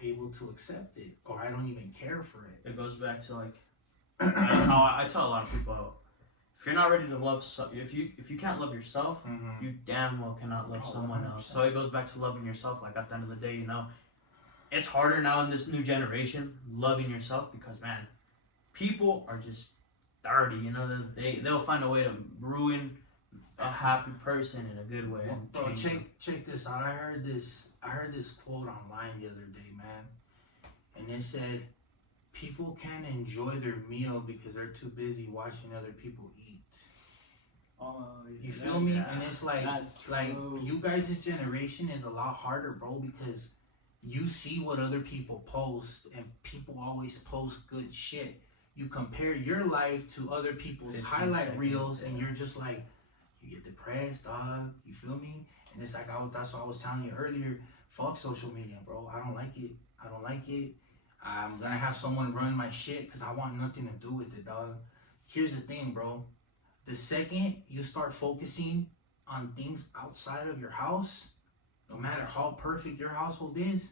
able to accept it, or I don't even care for it. It goes back to like how I tell a lot of people, if you're not ready to love, if you can't love yourself, you damn well cannot love someone 100%. else. So it goes back to loving yourself. Like at the end of the day, you know, it's harder now in this new generation loving yourself because man, people are just dirty. You know, they'll find a way to ruin a happy person in a good way. Bro, check this out. I heard this quote online the other day, man, and it said, people can't enjoy their meal because they're too busy watching other people eat. You feel me? And it's like you guys' generation is a lot harder, bro, because you see what other people post, and people always post good shit. You compare your life to other people's highlight reels, and you're just like, you get depressed, dog. You feel me? And it's like that's what I was telling you earlier. Fuck social media, bro. I don't like it. I'm gonna have someone run my shit because I want nothing to do with it, dog. Here's the thing, bro. The second you start focusing on things outside of your house, no matter how perfect your household is,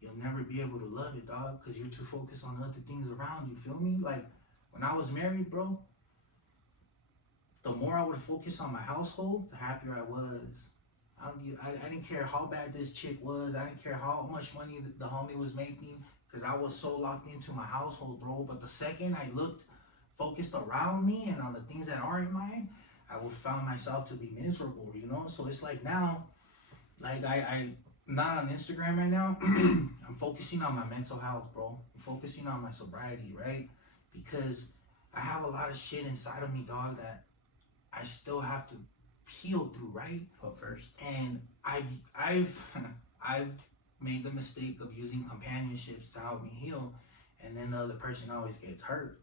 you'll never be able to love it, dog, because you're too focused on other things around you. Feel me? Like when I was married, bro, the more I would focus on my household, the happier I was. I didn't care how bad this chick was. I didn't care how much money the homie was making, because I was so locked into my household, bro. But the second I focused around me and on the things that aren't mine, I would found myself to be miserable, you know? So it's like now, like I'm not on Instagram right now. I'm focusing on my mental health, bro. I'm focusing on my sobriety, right? Because I have a lot of shit inside of me, dog, that I still have to heal through, right? Put first. And I've made the mistake of using companionships to help me heal, and then the other person always gets hurt.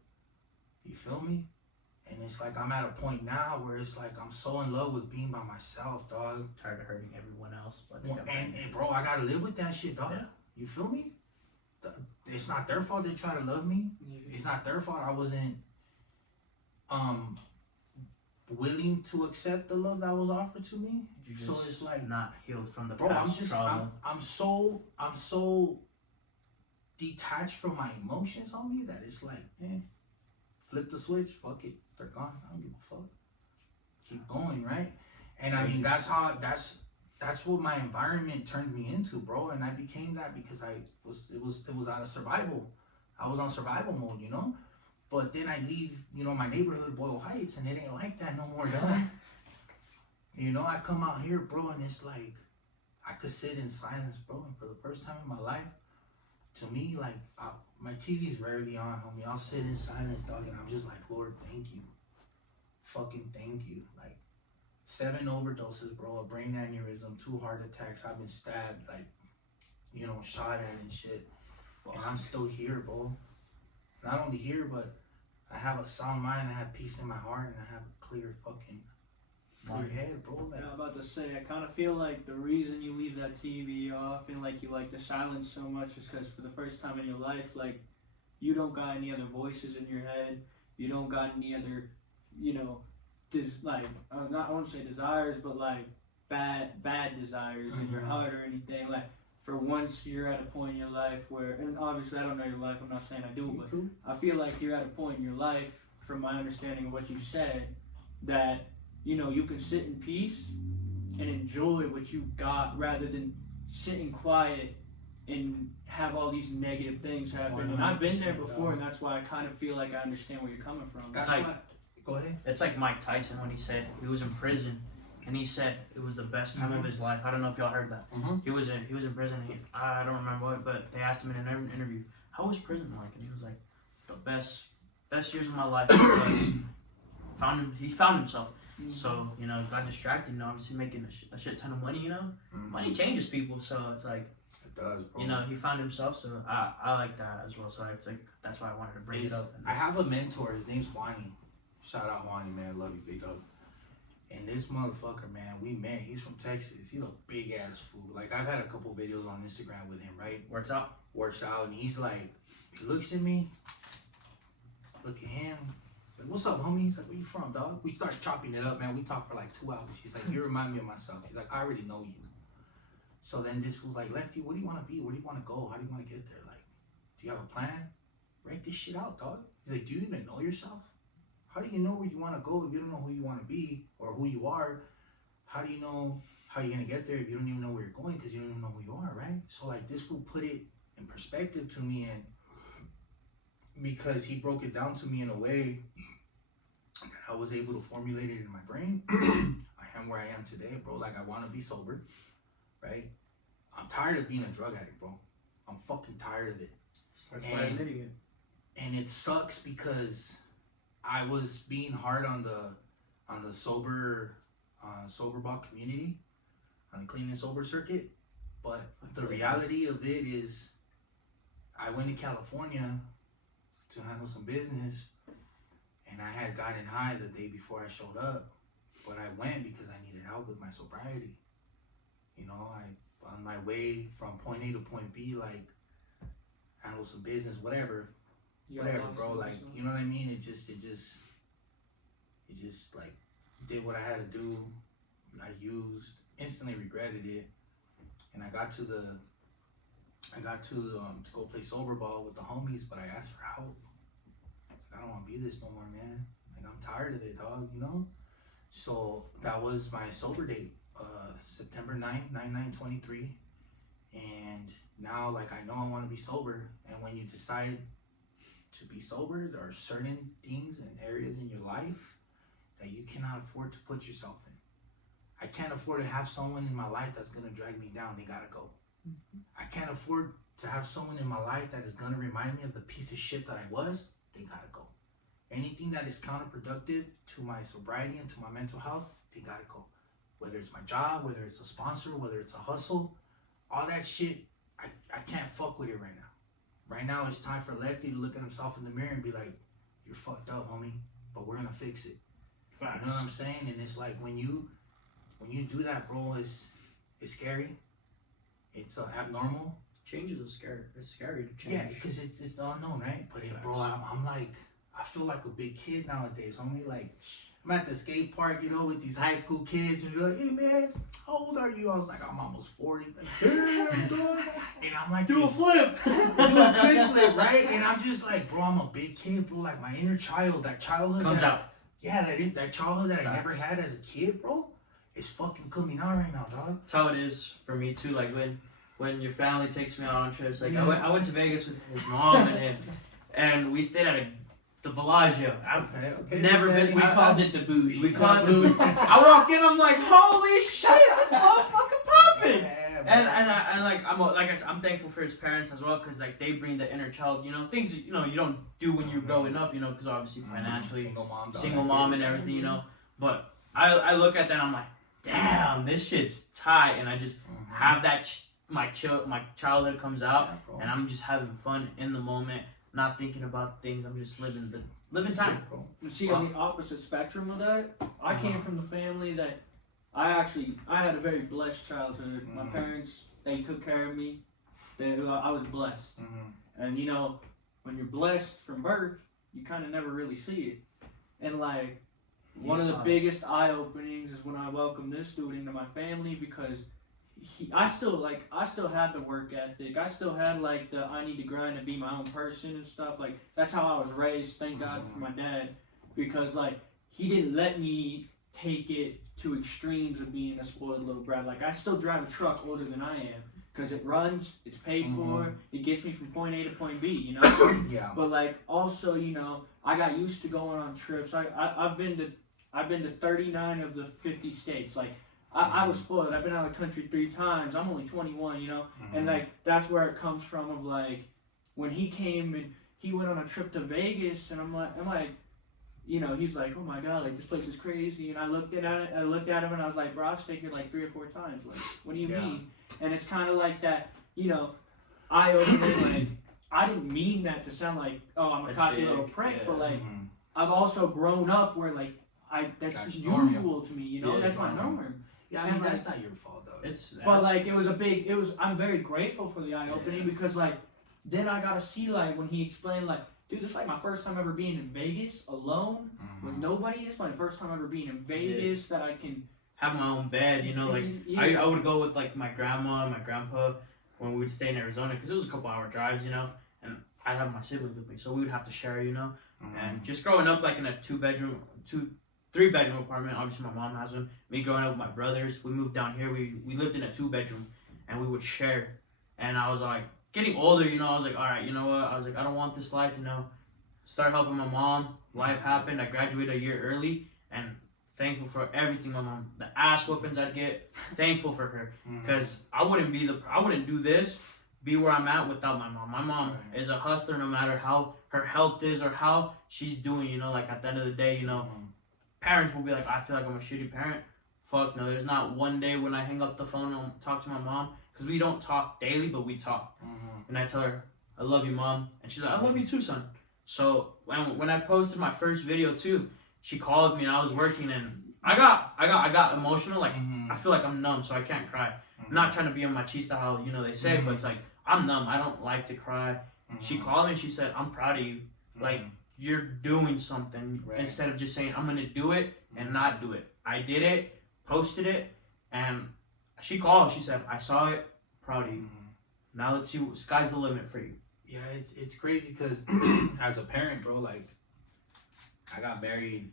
You feel me? And it's like I'm at a point now where it's like I'm so in love with being by myself, dog. Tired of hurting everyone else. But And bro, I gotta live with that shit, dog. Yeah. You feel me? It's not their fault they try to love me. It's not their fault I wasn't willing to accept the love that was offered to me. So it's like not healed from the bro, past trauma. I'm so detached from my emotions on me that it's like, flip the switch, fuck it, they're gone. I don't give a fuck. Keep going, right? And I mean that's what my environment turned me into, bro. And I became that because it was out of survival. I was on survival mode, you know. But then I leave, you know, my neighborhood, Boyle Heights, and it ain't like that no more, dog. You know, I come out here, bro, and it's like I could sit in silence, bro. And for the first time in my life, to me, like my TV's rarely on, homie. I'll sit in silence, dog, and I'm just like, Lord, thank you, fucking thank you. Like 7 overdoses, bro, a brain aneurysm, 2 heart attacks. I've been stabbed, like, you know, shot at and shit, and I'm still here, bro. Not only here, but I have a sound mind, I have peace in my heart, and I have a clear head, bro. Like, yeah, I'm about to say, I kind of feel like the reason you leave that TV off and like you like the silence so much is because for the first time in your life, like, you don't got any other voices in your head. You don't got any other, you know, not I won't say desires, but like bad desires in your heart or anything. Like for once you're at a point in your life where, and obviously I don't know your life. I'm not saying I do, but I feel like you're at a point in your life, from my understanding of what you said, that you can sit in peace and enjoy what you got rather than sitting quiet and have all these negative things happen. And I've been there before, and that's why I kind of feel like I understand where you're coming from. That's like, why. Go ahead. It's like Mike Tyson when he said he was in prison, and he said it was the best time of his life. I don't know if y'all heard that. He was in prison. I don't remember what, but they asked him in an interview, "How was prison like?" And he was like, "The best years of my life." Because he found himself. So got distracted. Obviously making a shit ton of money. Money changes people. So it's like. It does, bro. He found himself, so I like that as well. So it's like that's why I wanted to bring it up. I have a mentor. His name's Wani. Shout out Wani, man. Love you, big dog. And this motherfucker, man, we met. He's from Texas. He's a big ass fool. Like I've had a couple videos on Instagram with him, right? Works out. And he's like, he looks at me. Look at him. Like, what's up, homie? He's like, where you from, dog? We start chopping it up, man. We talked for like 2 hours. He's like, you remind me of myself. He's like, I already know you. So then this was like, Lefty, what do you want to be? Where do you want to go? How do you want to get there? Like, do you have a plan? Write this shit out, dog. He's like, do you even know yourself? How do you know where you want to go if you don't know who you want to be or who you are? How do you know how you're going to get there if you don't even know where you're going because you don't even know who you are, right? So like this fool put it in perspective to me, and because he broke it down to me in a way that I was able to formulate it in my brain, I am where I am today, bro. Like I want to be sober. Right? I'm tired of being a drug addict, bro. I'm fucking tired of it. That's why I'm admitting it. And it sucks because I was being hard on the sober ball community, on the clean and sober circuit. But the reality of it is I went to California to handle some business, and I had gotten high the day before I showed up. But I went because I needed help with my sobriety. I on my way from point A to point B, like handle some business, whatever, bro. Like, you know what I mean? It just like did what I had to do. I used, instantly regretted it, and I got to go play sober ball with the homies, but I asked for help. I don't want to be this no more, man. Like I'm tired of it, dog. So that was my sober date. September 9th, 9/9/23, and now like I know I want to be sober, and when you decide to be sober, there are certain things and areas in your life that you cannot afford to put yourself in. I can't afford to have someone in my life that's gonna drag me down. They gotta go. I can't afford to have someone in my life that is gonna remind me of the piece of shit that I was. They gotta go. Anything that is counterproductive to my sobriety and to my mental health, they gotta go. Whether it's my job, whether it's a sponsor, whether it's a hustle, all that shit, I can't fuck with it right now. Right now, it's time for Lefty to look at himself in the mirror and be like, you're fucked up, homie, but we're gonna fix it. Facts. You know what I'm saying? And it's like, when you do that, bro, it's scary. It's abnormal. Changes are scary. It's scary to change. Yeah, because it's the unknown, right? But bro, I'm like, I feel like a big kid nowadays, homie. Like, I'm at the skate park, with these high school kids, and you're like, hey man, how old are you? I was like, I'm almost 40. Like, damn, dog. And I'm like, Do a flip. do a kickflip, right? And I'm just like, bro, I'm a big kid, bro. Like my inner child, that childhood Comes out. Yeah, that childhood that I never Facts. had as a kid, bro, is fucking coming out right now, dog. That's how it is for me too. Like when your family takes me out on trips. Like I went to Vegas with his mom and him, and we stayed at the Bellagio. Okay. Never been. We called it the bougie. We called it. I walk in, I'm like, holy shit, this motherfucker popping. I'm thankful for his parents as well, because like they bring the inner child, things you don't do when you're growing up, because obviously financially, single mom and everything, But I look at that and I'm like, damn, this shit's tight, and I just have that my childhood comes out, and I'm just having fun in the moment, not thinking about things. I'm just living time, bro. See, on the opposite spectrum of that, I came from the family that I had a very blessed childhood. My parents, they took care of me. I was blessed. And when you're blessed from birth, you kind of never really see it. And like, one of the biggest eye openings is when I welcomed this dude into my family, because I still had the work ethic. I still had like the I need to grind and be my own person and stuff. Like that's how I was raised. Thank God for my dad, because like he didn't let me take it to extremes of being a spoiled little brat. Like I still drive a truck older than I am, because it runs, it's paid for, it gets me from point A to point B, you know? Yeah. But like also, you know, I got used to going on trips. I've been to 39 of the 50 states. Like I was spoiled. I've been out of the country 3 times. I'm only 21, you know? And like that's where it comes from, of like when he came and he went on a trip to Vegas, and I'm like, you know, he's like, oh my God, like this place is crazy. And I looked at him and I was like, bro, I've stayed here like 3 or 4 times. Like, what do you mean? And it's kind of like that, you know, eye-opening, like, I didn't mean that to sound like, oh, I'm a cocky little prick, but like, I've also grown up where like, that's usual normal to me, you know, that's my norm. Yeah, I mean, that's not your fault though. But like, I'm very grateful for the eye-opening, because like, then I got to see like, when he explained like, dude, this is like my first time ever being in Vegas alone with nobody. It's my first time ever being in Vegas that I can have my own bed, you know, like I would go with like my grandma and my grandpa when we would stay in Arizona, because it was a couple hour drives, you know, and I'd have my siblings with me, so we would have to share, you know. And just growing up like in a 3-bedroom apartment, obviously my mom has one. Me growing up with my brothers, we moved down here, we lived in a 2-bedroom, and we would share. And I was like, getting older, you know, I was like, all right, you know what? I was like, I don't want this life, you know. Started helping my mom. Life happened. I graduated a year early, and thankful for everything my mom, the ass whoopings I'd get. Thankful for her, because I wouldn't do this, be where I'm at without my mom. My mom is a hustler, no matter how her health is or how she's doing. You know, like at the end of the day, you know, parents will be like, I feel like I'm a shitty parent. Fuck no. There's not one day when I hang up the phone and talk to my mom. Because we don't talk daily, but we talk. And I tell her, I love you, Mom. And she's like, I love you too, son. So when I posted my first video too, she called me and I was working, and I got emotional. Like I feel like I'm numb, so I can't cry. I'm not trying to be a machista, how you know they say, but it's like I'm numb. I don't like to cry. She called me and she said, I'm proud of you. Like you're doing something, instead of just saying I'm gonna do it and not do it. I did it, posted it, and she called. She said, I saw it. Proud of you. Now let's see. Sky's the limit for you. Yeah, it's crazy because as a parent, bro, like I got married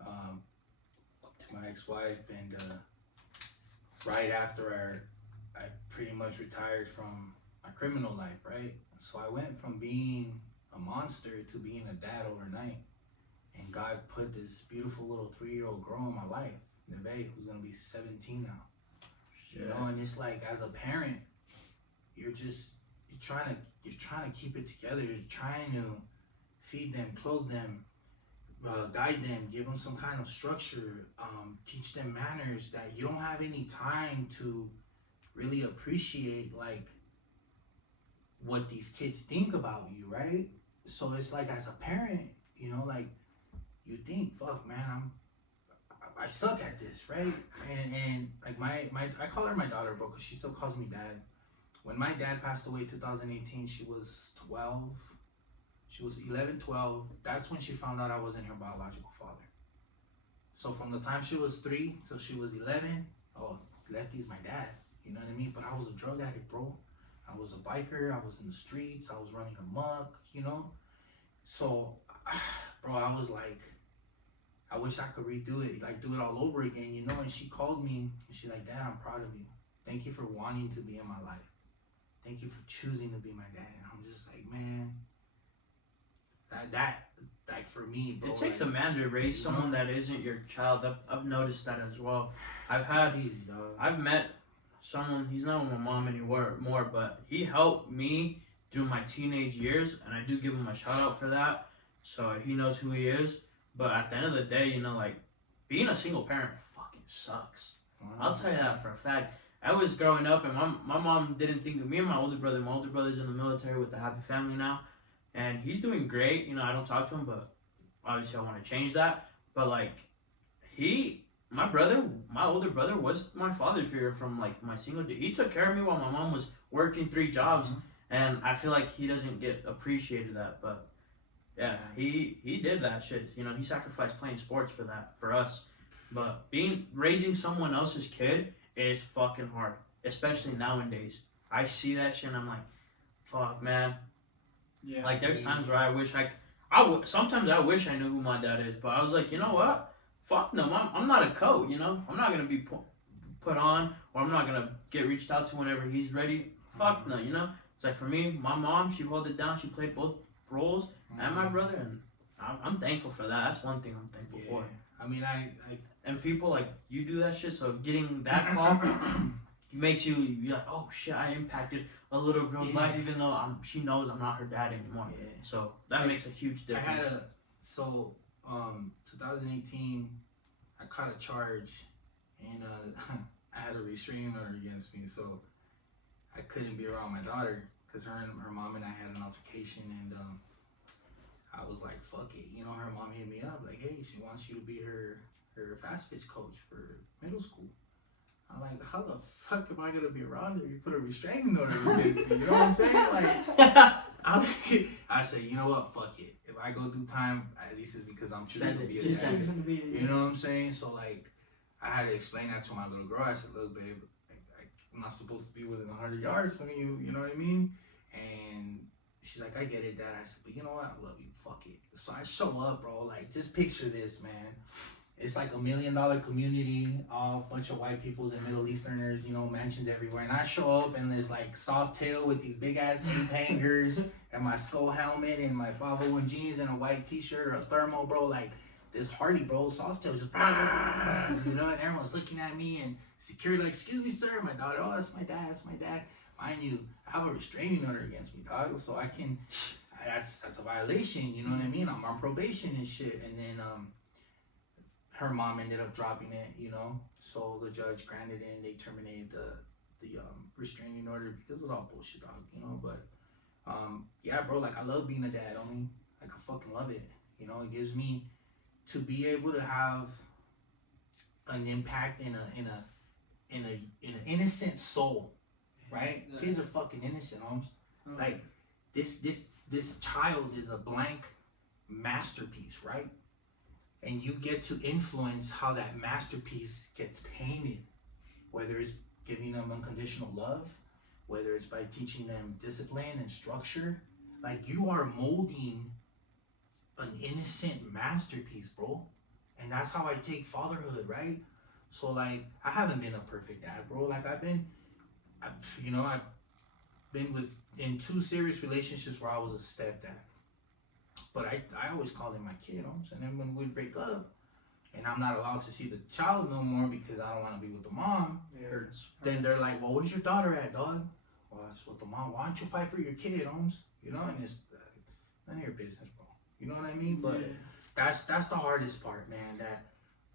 to my ex-wife, and right after I pretty much retired from my criminal life, right? So I went from being a monster to being a dad overnight, and God put this beautiful little 3-year-old girl in my life, Neve, who's gonna be 17 now. You know, and it's like as a parent, you're trying to keep it together. You're trying to feed them, clothe them, guide them, give them some kind of structure, teach them manners, that you don't have any time to really appreciate like what these kids think about you, right? So it's like as a parent, you know, like you think, fuck man, I suck at this, right? And like I call her my daughter, bro, because she still calls me dad. When my dad passed away in 2018, she was 12. She was 11, 12. That's when she found out I wasn't her biological father. So from the time she was 3 till she was 11, oh, Lefty's my dad. You know what I mean? But I was a drug addict, bro. I was a biker. I was in the streets. I was running amok, you know? So, bro, I was like, I wish I could redo it, like do it all over again, you know? And she called me and she's like, Dad, I'm proud of you. Thank you for wanting to be in my life. Thank you for choosing to be my dad. And I'm just like, man, that like for me, bro. It takes like, a man to raise someone that isn't your child. I've noticed that as well. I've met someone, he's not with my mom anymore, but he helped me through my teenage years, and I do give him a shout out for that. So he knows who he is. But at the end of the day, you know, like, being a single parent fucking sucks. 100%. I'll tell you that for a fact. I was growing up, and my mom didn't think of me and my older brother's in the military with the happy family now, and he's doing great. You know, I don't talk to him, but obviously I want to change that. But like, my older brother was my father figure from like my single day. He took care of me while my mom was working 3 jobs, and I feel like he doesn't get appreciated that, but Yeah, he did that shit. You know, he sacrificed playing sports for that, for us. But raising someone else's kid is fucking hard, especially nowadays. I see that shit and I'm like, fuck, man. Yeah. Like, there's times where I wish sometimes I wish I knew who my dad is, but I was like, you know what? Fuck no, I'm not a coach, you know? I'm not gonna be put on, or I'm not gonna get reached out to whenever he's ready. Fuck no, you know? It's like, for me, my mom, she held it down, she played both roles, and my brother, and I'm thankful for that. That's one thing I'm thankful for. I mean, And people like you do that shit, so getting that call makes you're like, oh shit, I impacted a little girl's life, even though she knows I'm not her dad anymore. Yeah. So that makes a huge difference. 2018, I caught a charge, and I had a restraining order against me, so I couldn't be around my daughter because her mom and I had an altercation, and I was like, fuck it, you know. Her mom hit me up like, hey, she wants you to be her fast pitch coach for middle school. I'm like, how the fuck am I gonna be around her? You put a restraining order against me, you know what I'm saying? Like, I say, you know what, fuck it. If I go through time, at least it's because I'm choosing to be a dad. You know what I'm saying? So like, I had to explain that to my little girl. I said, look, babe, I'm not supposed to be within 100 yards from you, you know what I mean? And she's like, I get it, Dad. I said, but you know what? I love you. Fuck it. So I show up, bro. Like, just picture this, man. It's like $1 million community, a bunch of white peoples and Middle Easterners, you know, mansions everywhere. And I show up in this like soft tail with these big ass knee hangers and my skull helmet and my 501 jeans and a white t-shirt or a thermal, bro. Like this Hardy, bro, soft tail just, you know, and everyone's looking at me and security like, excuse me, sir. My daughter, oh, that's my dad. Mind you, I have a restraining order against me, dog. So I can, that's a violation, you know what I mean? I'm on probation and shit. And then, her mom ended up dropping it, you know. So the judge granted it and they terminated the restraining order because it was all bullshit, dog, you know. But yeah, bro, like I love being a dad, homie. Like I fucking love it. You know, it gives me to be able to have an impact in an innocent soul, right? Yeah. Kids are fucking innocent, homes. Mm-hmm. Like this child is a blank masterpiece, right? And you get to influence how that masterpiece gets painted, whether it's giving them unconditional love, whether it's by teaching them discipline and structure. Like you are molding an innocent masterpiece, bro. And that's how I take fatherhood, right? So like, I haven't been a perfect dad, bro. Like I've been in 2 serious relationships where I was a stepdad. But I always called him my kid, and then when we break up, and I'm not allowed to see the child no more because I don't want to be with the mom, it hurts. Then they're like, well, where's your daughter at, dog? Well, it's with the mom. Why don't you fight for your kid, Holmes? You know, and it's none of your business, bro. You know what I mean? But that's the hardest part, man. That,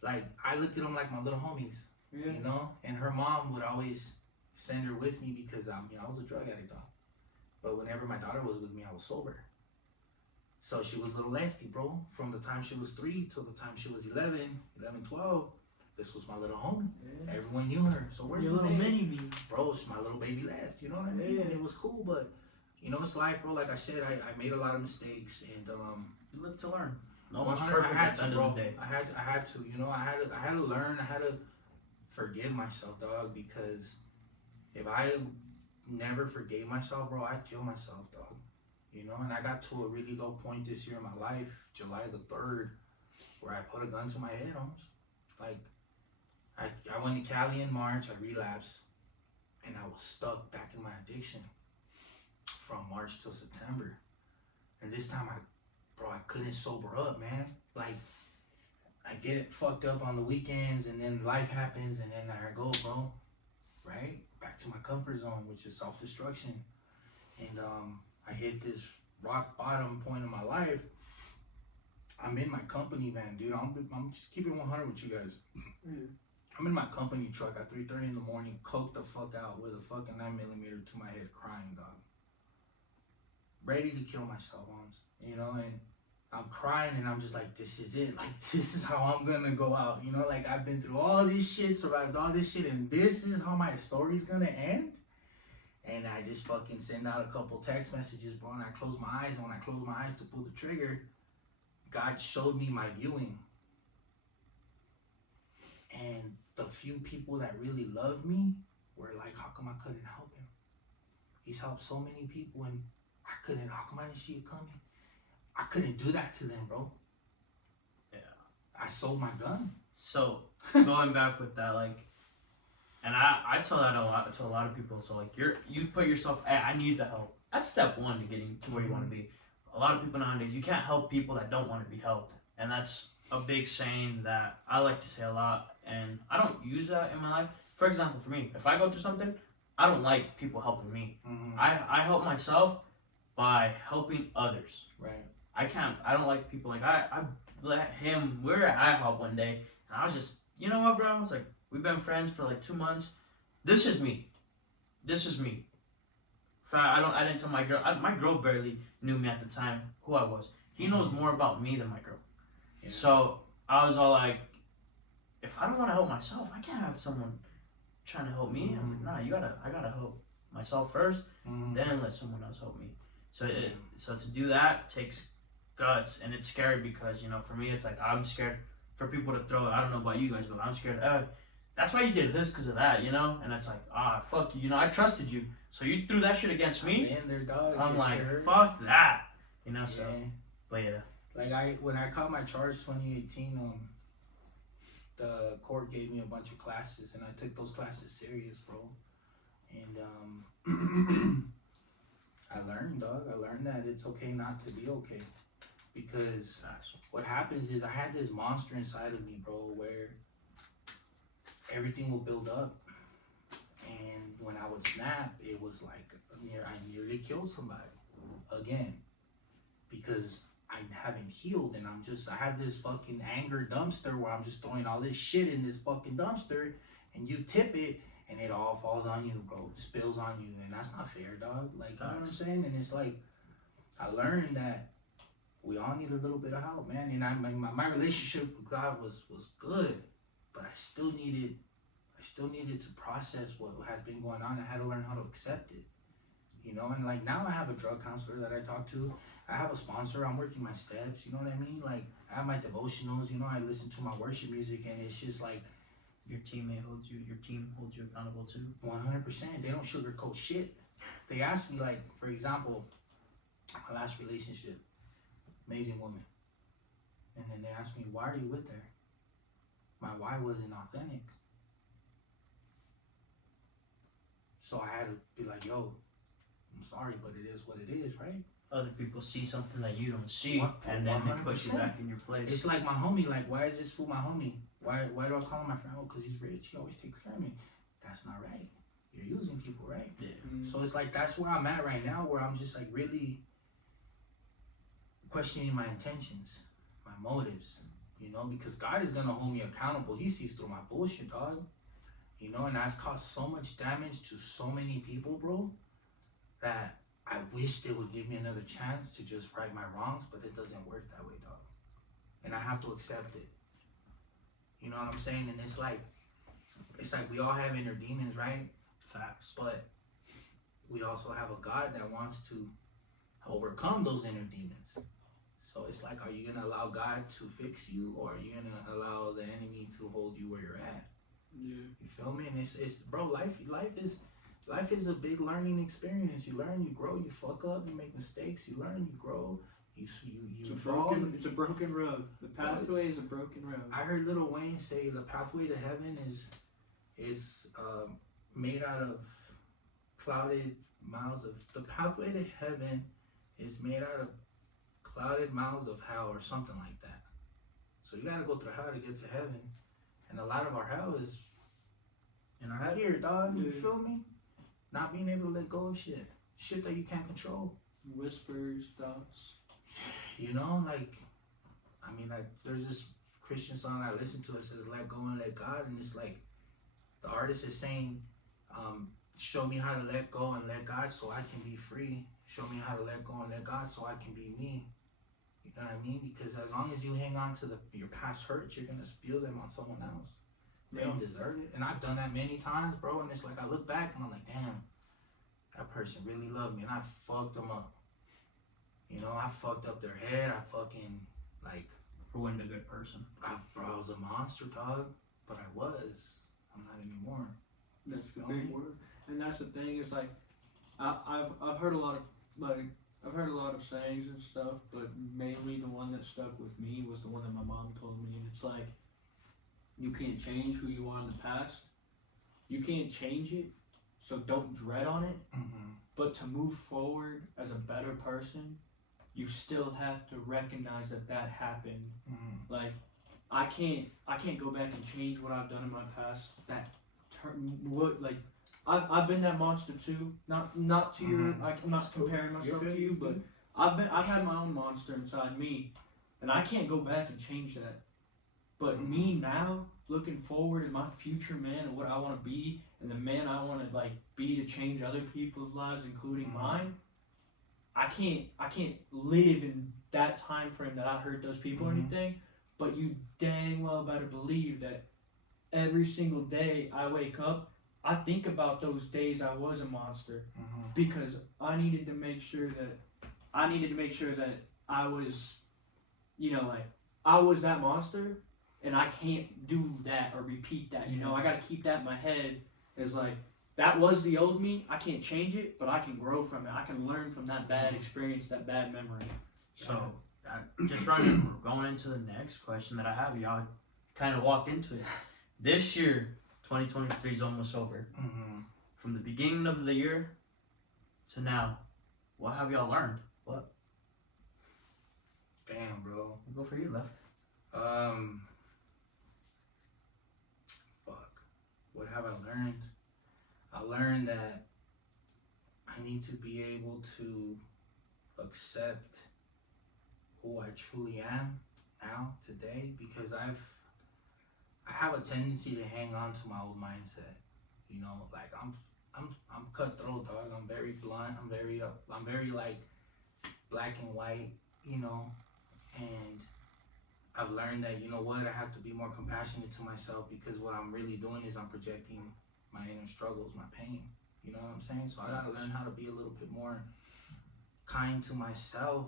like, I look at them like my little homies, you know? And her mom would always send her with me because, I was a drug addict, dog. But whenever my daughter was with me, I was sober. So she was a little lefty, bro. From the time she was 3 till the time she was 11, 12. This was my little homie. Yeah. Everyone knew her. So where's your little mini me? Bro, my little baby left. You know what I mean? And it was cool, but you know, it's life, bro. Like I said, I made a lot of mistakes, and you live to learn. No one's perfect at the end of the day. I had to. You know, I had to learn. I had to forgive myself, dog. Because if I never forgave myself, bro, I'd kill myself, dog. You know, and I got to a really low point this year in my life, July the 3rd, where I put a gun to my head, almost. Like, I went to Cali in March, I relapsed, and I was stuck back in my addiction from March till September. And this time, I couldn't sober up, man. Like, I get fucked up on the weekends, and then life happens, and then I go, bro, right? Back to my comfort zone, which is self-destruction. And, I hit this rock bottom point in my life. I'm in my company van, dude. I'm just keeping 100 with you guys. I'm in my company truck at 3:30 in the morning, coked the fuck out with a fucking 9mm to my head, crying, dog. Ready to kill myself, you know, and I'm crying and I'm just like, this is it. Like, this is how I'm gonna go out, you know? Like, I've been through all this shit, survived all this shit, and this is how my story's gonna end? And I just fucking send out a couple text messages, bro, and I close my eyes. And when I close my eyes to pull the trigger, God showed me my viewing. And the few people that really loved me were like, how come I couldn't help him? He's helped so many people and how come I didn't see it coming? I couldn't do that to them, bro. Yeah. I sold my gun. So going back with that, like, and I tell that to a lot of people. So like you put yourself, hey, I need the help. That's step one to getting to where you want to be. A lot of people nowadays, you can't help people that don't want to be helped, and that's a big saying that I like to say a lot, and I don't use that in my life. For example, for me, if I go through something, I don't like people helping me. Mm-hmm. I help myself by helping others. Right. I don't like people like I let him. We were at IHOP one day, and I was just, you know what, bro? I was like, we've been friends for like 2 months. This is me. I didn't tell my girl. My girl barely knew me at the time, who I was. He knows more about me than my girl. Yeah. So I was all like, if I don't want to help myself, I can't have someone trying to help me. I was like, nah, I gotta help myself first, then let someone else help me. So so to do that takes guts, and it's scary because, you know, for me, it's like I'm scared for people to throw. I don't know about you guys, but I'm scared. That's why you did this because of that, you know. And it's like, fuck you, you know, I trusted you, so you threw that shit against me. Man, their dog. I'm like, fuck that, you know. So, Yeah. but yeah. Like when I caught my charge 2018, the court gave me a bunch of classes, and I took those classes serious, bro. And I learned, dog. I learned that it's okay not to be okay, because what happens is I had this monster inside of me, bro, where everything will build up, and when I would snap, it was like I nearly killed somebody again, because I haven't healed, and I have this fucking anger dumpster where I'm just throwing all this shit in this fucking dumpster, and you tip it, and it all falls on you, bro. It spills on you, and that's not fair, dog. Like, you know what I'm saying? And it's like, I learned that we all need a little bit of help, man. And my relationship with God was good, but I still needed to process what had been going on. I had to learn how to accept it, you know. And like now I have a drug counselor that I talk to. I have a sponsor. I'm working my steps. You know what I mean? Like I have my devotionals. You know, I listen to my worship music, and it's just like your team holds you accountable too. 100%. They don't sugarcoat shit. They ask me, like, for example, my last relationship, amazing woman, and then they asked me, why are you with her? My why wasn't authentic. So I had to be like, yo, I'm sorry, but it is what it is, right? Other people see something that you don't see, and then they put you 100%. back in your place. It's like my homie, like, why is this fool my homie? Why do I call him my friend? Oh, because he's rich. He always takes care of me. That's not right. You're using people, right? Yeah. So it's like, that's where I'm at right now, where I'm just like really questioning my intentions, my motives, you know, because God is going to hold me accountable. He sees through my bullshit, dog. You know, and I've caused so much damage to so many people, bro, that I wish they would give me another chance to just right my wrongs, but it doesn't work that way, dog. And I have to accept it. You know what I'm saying? And it's like we all have inner demons, right? Facts. But we also have a God that wants to overcome those inner demons. So it's like, are you going to allow God to fix you, or are you going to allow the enemy to hold you where you're at? Yeah. You feel me? And it's bro, life is a big learning experience. You learn, you grow, you fuck up, you make mistakes, you learn, you grow, you fall. It's a broken road. The pathway is a broken road. I heard Lil Wayne say the pathway to heaven is made out of clouded miles of. The pathway to heaven is made out of clouded miles of hell, or something like that. So you gotta go through hell to get to heaven. And a lot of our hell is in our head. Here, dog. You feel me? Not being able to let go of shit that you can't control. Whispers, thoughts. You know, like, I mean, like, there's this Christian song I listen to. It says, "Let go and let God," and it's like the artist is saying, "Show me how to let go and let God, so I can be free. Show me how to let go and let God, so I can be me." You know what I mean? Because as long as you hang on to your past hurts, you're gonna spill them on someone else. They don't deserve it. And I've done that many times, bro. And it's like I look back and I'm like, damn, that person really loved me, and I fucked them up. You know, I fucked up their head. I fucking Like, Ruined a good person. I was a monster, dog. But I was. I'm not anymore. That's the Feel big me? word. And that's the thing, is like I've heard a lot of sayings and stuff, but mainly the one that stuck with me was the one that my mom told me, and it's like, you can't change who you are in the past. You can't change it, so don't dread on it. Mm-hmm. But to move forward as a better person, you still have to recognize that that happened. Mm-hmm. Like, I can't go back and change what I've done in my past. I've been that monster too. Not to your, Mhm. like, I'm not comparing myself to you, but I've had my own monster inside me, and I can't go back and change that. But me now, looking forward as my future man and what I want to be, and the man I want to like be to change other people's lives, including Mhm. mine. I can't live in that time frame that I hurt those people or Mhm. anything. But you dang well better believe that every single day I wake up, I think about those days I was a monster, Mm-hmm. because I needed to make sure that I was, like, I was that monster, and I can't do that or repeat that. I got to keep that in my head as like, that was the old me. I can't change it, but I can grow from it. I can learn from that bad experience, that bad memory. So, going into the next question that I have, y'all kind of walked into it. This year, 2023 is almost over. Mm-hmm. From the beginning of the year to now, what have y'all learned? What? Damn, bro. We'll go for you, Left. Fuck. What have I learned? I learned that I need to be able to accept who I truly am now, today, because I have a tendency to hang on to my old mindset. Like I'm cutthroat, dog. I'm very blunt. I'm very like black and white, and I've learned that, I have to be more compassionate to myself, because what I'm really doing is I'm projecting my inner struggles, my pain. You know what I'm saying? So I gotta learn how to be a little bit more kind to myself.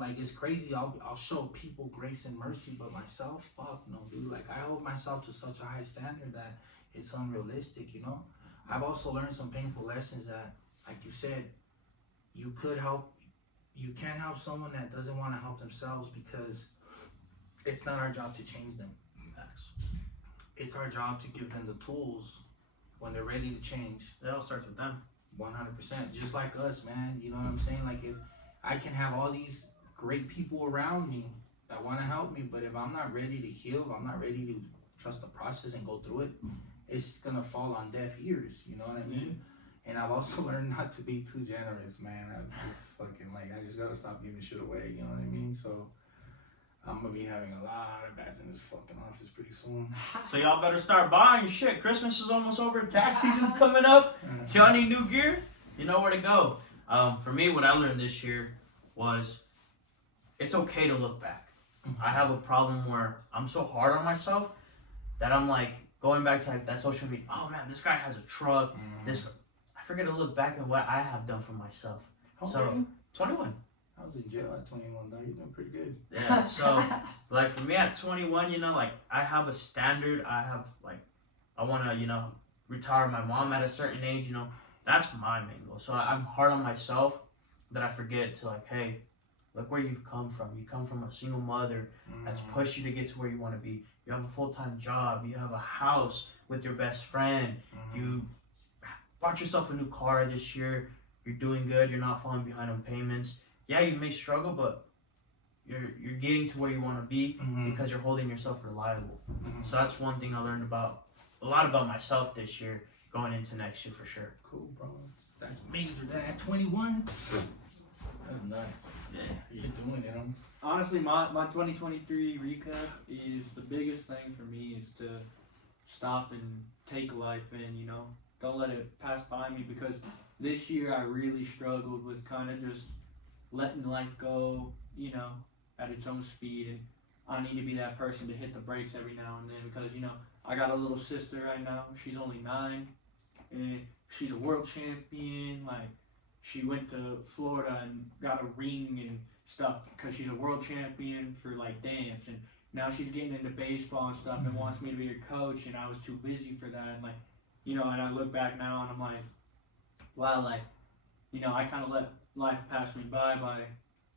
Like, it's crazy. I'll show people grace and mercy, but myself, fuck no, dude. Like, I hold myself to such a high standard that it's unrealistic. I've also learned some painful lessons that, like you said, you can't help someone that doesn't want to help themselves, because it's not our job to change them. It's our job to give them the tools when they're ready to change. It all starts with them. 100%. Just like us, man. You know what I'm saying? Like, if I can have all these great people around me that want to help me, but if I'm not ready to heal, if I'm not ready to trust the process and go through it, it's gonna fall on deaf ears. You know what I mean? And I've also learned not to be too generous, man. I just gotta stop giving shit away. You know what I mean? So I'm gonna be having a lot of bats in this fucking office pretty soon. So y'all better start buying shit. Christmas is almost over. Tax season's coming up. If y'all need new gear, you know where to go. For me, what I learned this year was it's okay to look back. I have a problem where I'm so hard on myself that I'm like going back to like that social media. Oh man, this guy has a truck. I forget to look back at what I have done for myself. How old are you? 21. I was in jail at 21, though. You're doing pretty good. Yeah, so, like, for me at 21, like, I have a standard. I want to, retire my mom at a certain age, That's my main goal. So I'm hard on myself that I forget to, like, hey, look where you've come from. You come from a single mother that's pushed you to get to where you want to be. You have a full-time job. You have a house with your best friend. You bought yourself a new car this year. You're doing good. You're not falling behind on payments. Yeah, you may struggle, but you're getting to where you want to be because you're holding yourself reliable. So that's one thing I learned a lot about myself this year, going into next year for sure. Cool, bro. That's major. That at 21, that's nuts. Yeah, You're doing it. Honestly, my 2023 recap is the biggest thing for me is to stop and take life in, Don't let it pass by me, because this year I really struggled with kind of just letting life go, at its own speed, and I need to be that person to hit the brakes every now and then, because, I got a little sister right now. She's only 9, and she's a world champion. Like, she went to Florida and got a ring, and stuff because she's a world champion for like dance, and now she's getting into baseball and stuff and wants me to be her coach, and I was too busy for that. And like, you know, and I look back now and I'm like, wow, like, you know, I kind of let life pass me by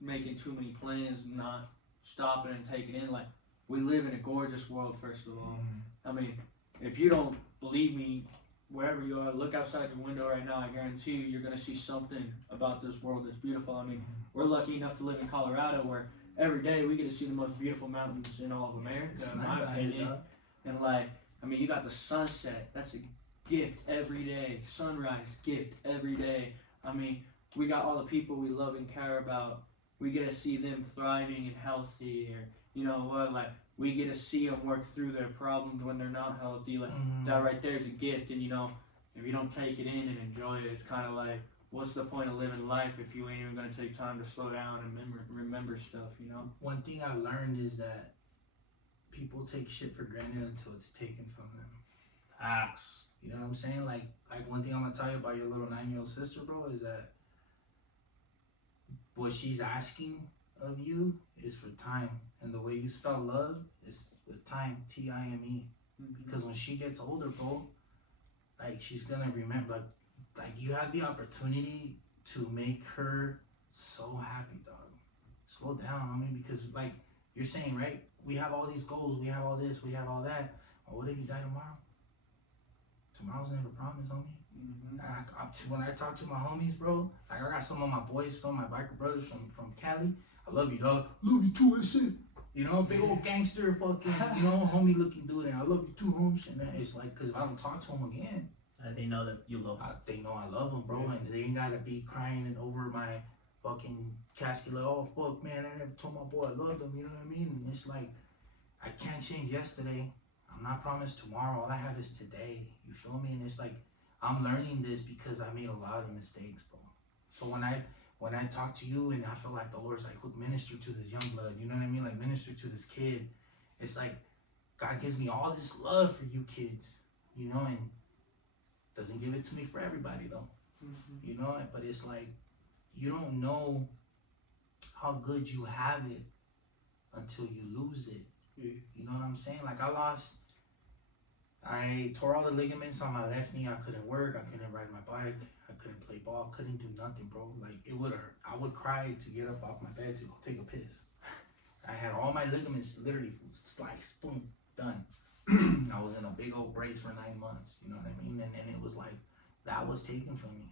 making too many plans and not stopping and taking in. Like, we live in a gorgeous world, first of all. I mean, if you don't believe me, wherever you are, look outside your window right now. I guarantee you, you're gonna see something about this world that's beautiful. I mean, we're lucky enough to live in Colorado, where every day we get to see the most beautiful mountains in all of America, It's in nice my out here, opinion. dog. And like, I mean, you got the sunset. That's a gift every day. Sunrise, gift every day. I mean, we got all the people we love and care about. We get to see them thriving and healthy, or you know what, like we get to see them work through their problems when they're not healthy. Like that right there is a gift, and you know, if you don't take it in and enjoy it, it's kind of like, what's the point of living life if you ain't even gonna take time to slow down and remember stuff, you know? One thing I learned is that people take shit for granted until it's taken from them. Facts. You know what I'm saying? Like one thing I'm gonna tell you about your little 9-year-old sister, bro, is that what she's asking of you is for time, and the way you spell love is with time, Time. Because when she gets older, bro, like she's gonna remember, like you have the opportunity to make her so happy, dog. Slow down, I mean, because like you're saying, right? We have all these goals, we have all this, we have all that. Well, what if you die tomorrow? Tomorrow's never promised, homie. When I talk to my homies, bro, like I got some of my boys, some of my biker brothers from Cali. I love you, dog. Love you too, I said. You know, big old gangster, fucking, you know, homie looking dude, and I love you too, homes. And then it's like, cause if I don't talk to him again, They know that you love them. they know I love them, bro, and they ain't gotta be crying over my fucking casket like, oh fuck, man, I never told my boy I loved him. You know what I mean? And it's like, I can't change yesterday. I'm not promised tomorrow. All I have is today. You feel me? And it's like, I'm learning this because I made a lot of mistakes, bro. So when I talk to you and I feel like the Lord's like, look, minister to this young blood, you know what I mean? Like minister to this kid. It's like God gives me all this love for you kids, you know, and doesn't give it to me for everybody though. You know, but it's like you don't know how good you have it until you lose it. You know what I'm saying? Like I tore all the ligaments on my left knee. I couldn't work. I couldn't ride my bike. I couldn't play ball. Couldn't do nothing, bro. Like it would hurt. I would cry to get up off my bed to go take a piss. I had all my ligaments literally sliced, boom, done. I was in a big old brace for 9 months. You know what I mean? And it was like that was taken from me.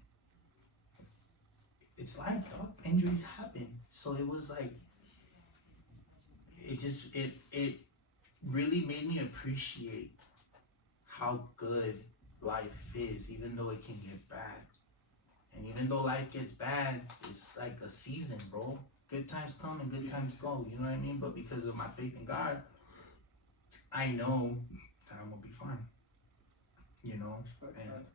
It's life, dog. Injuries happen. So it was like it really made me appreciate how good life is, even though it can get bad. And even though life gets bad, it's like a season, bro. Good times come and good times go, you know what I mean? But because of my faith in God, I know that I'm gonna be fine. You know? And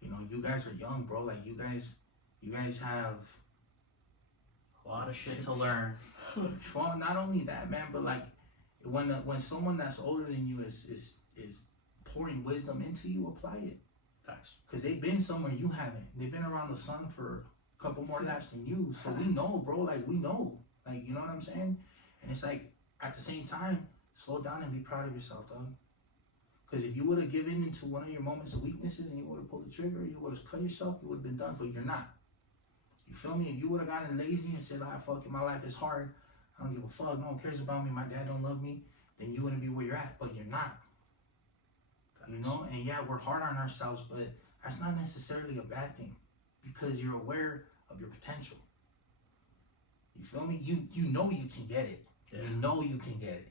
you know, you guys are young, bro. Like you guys have A lot of shit to learn. well, not only that, man, but like when someone that's older than you is pouring wisdom into you, apply it. Facts. Because they've been somewhere you haven't. They've been around the sun for a couple more laps than you. So we know, bro. Like, we know. Like, you know what I'm saying? And it's like, at the same time, slow down and be proud of yourself, dog. Because if you would have given into one of your moments of weaknesses and you would have pulled the trigger, you would have cut yourself, you would have been done. But you're not. You feel me? If you would have gotten lazy and said, fuck it, my life is hard. I don't give a fuck. No one cares about me. My dad don't love me. Then you wouldn't be where you're at. But you're not. You know, and yeah, we're hard on ourselves, but that's not necessarily a bad thing because you're aware of your potential. You feel me? You know you can get it. Yeah. You know you can get it.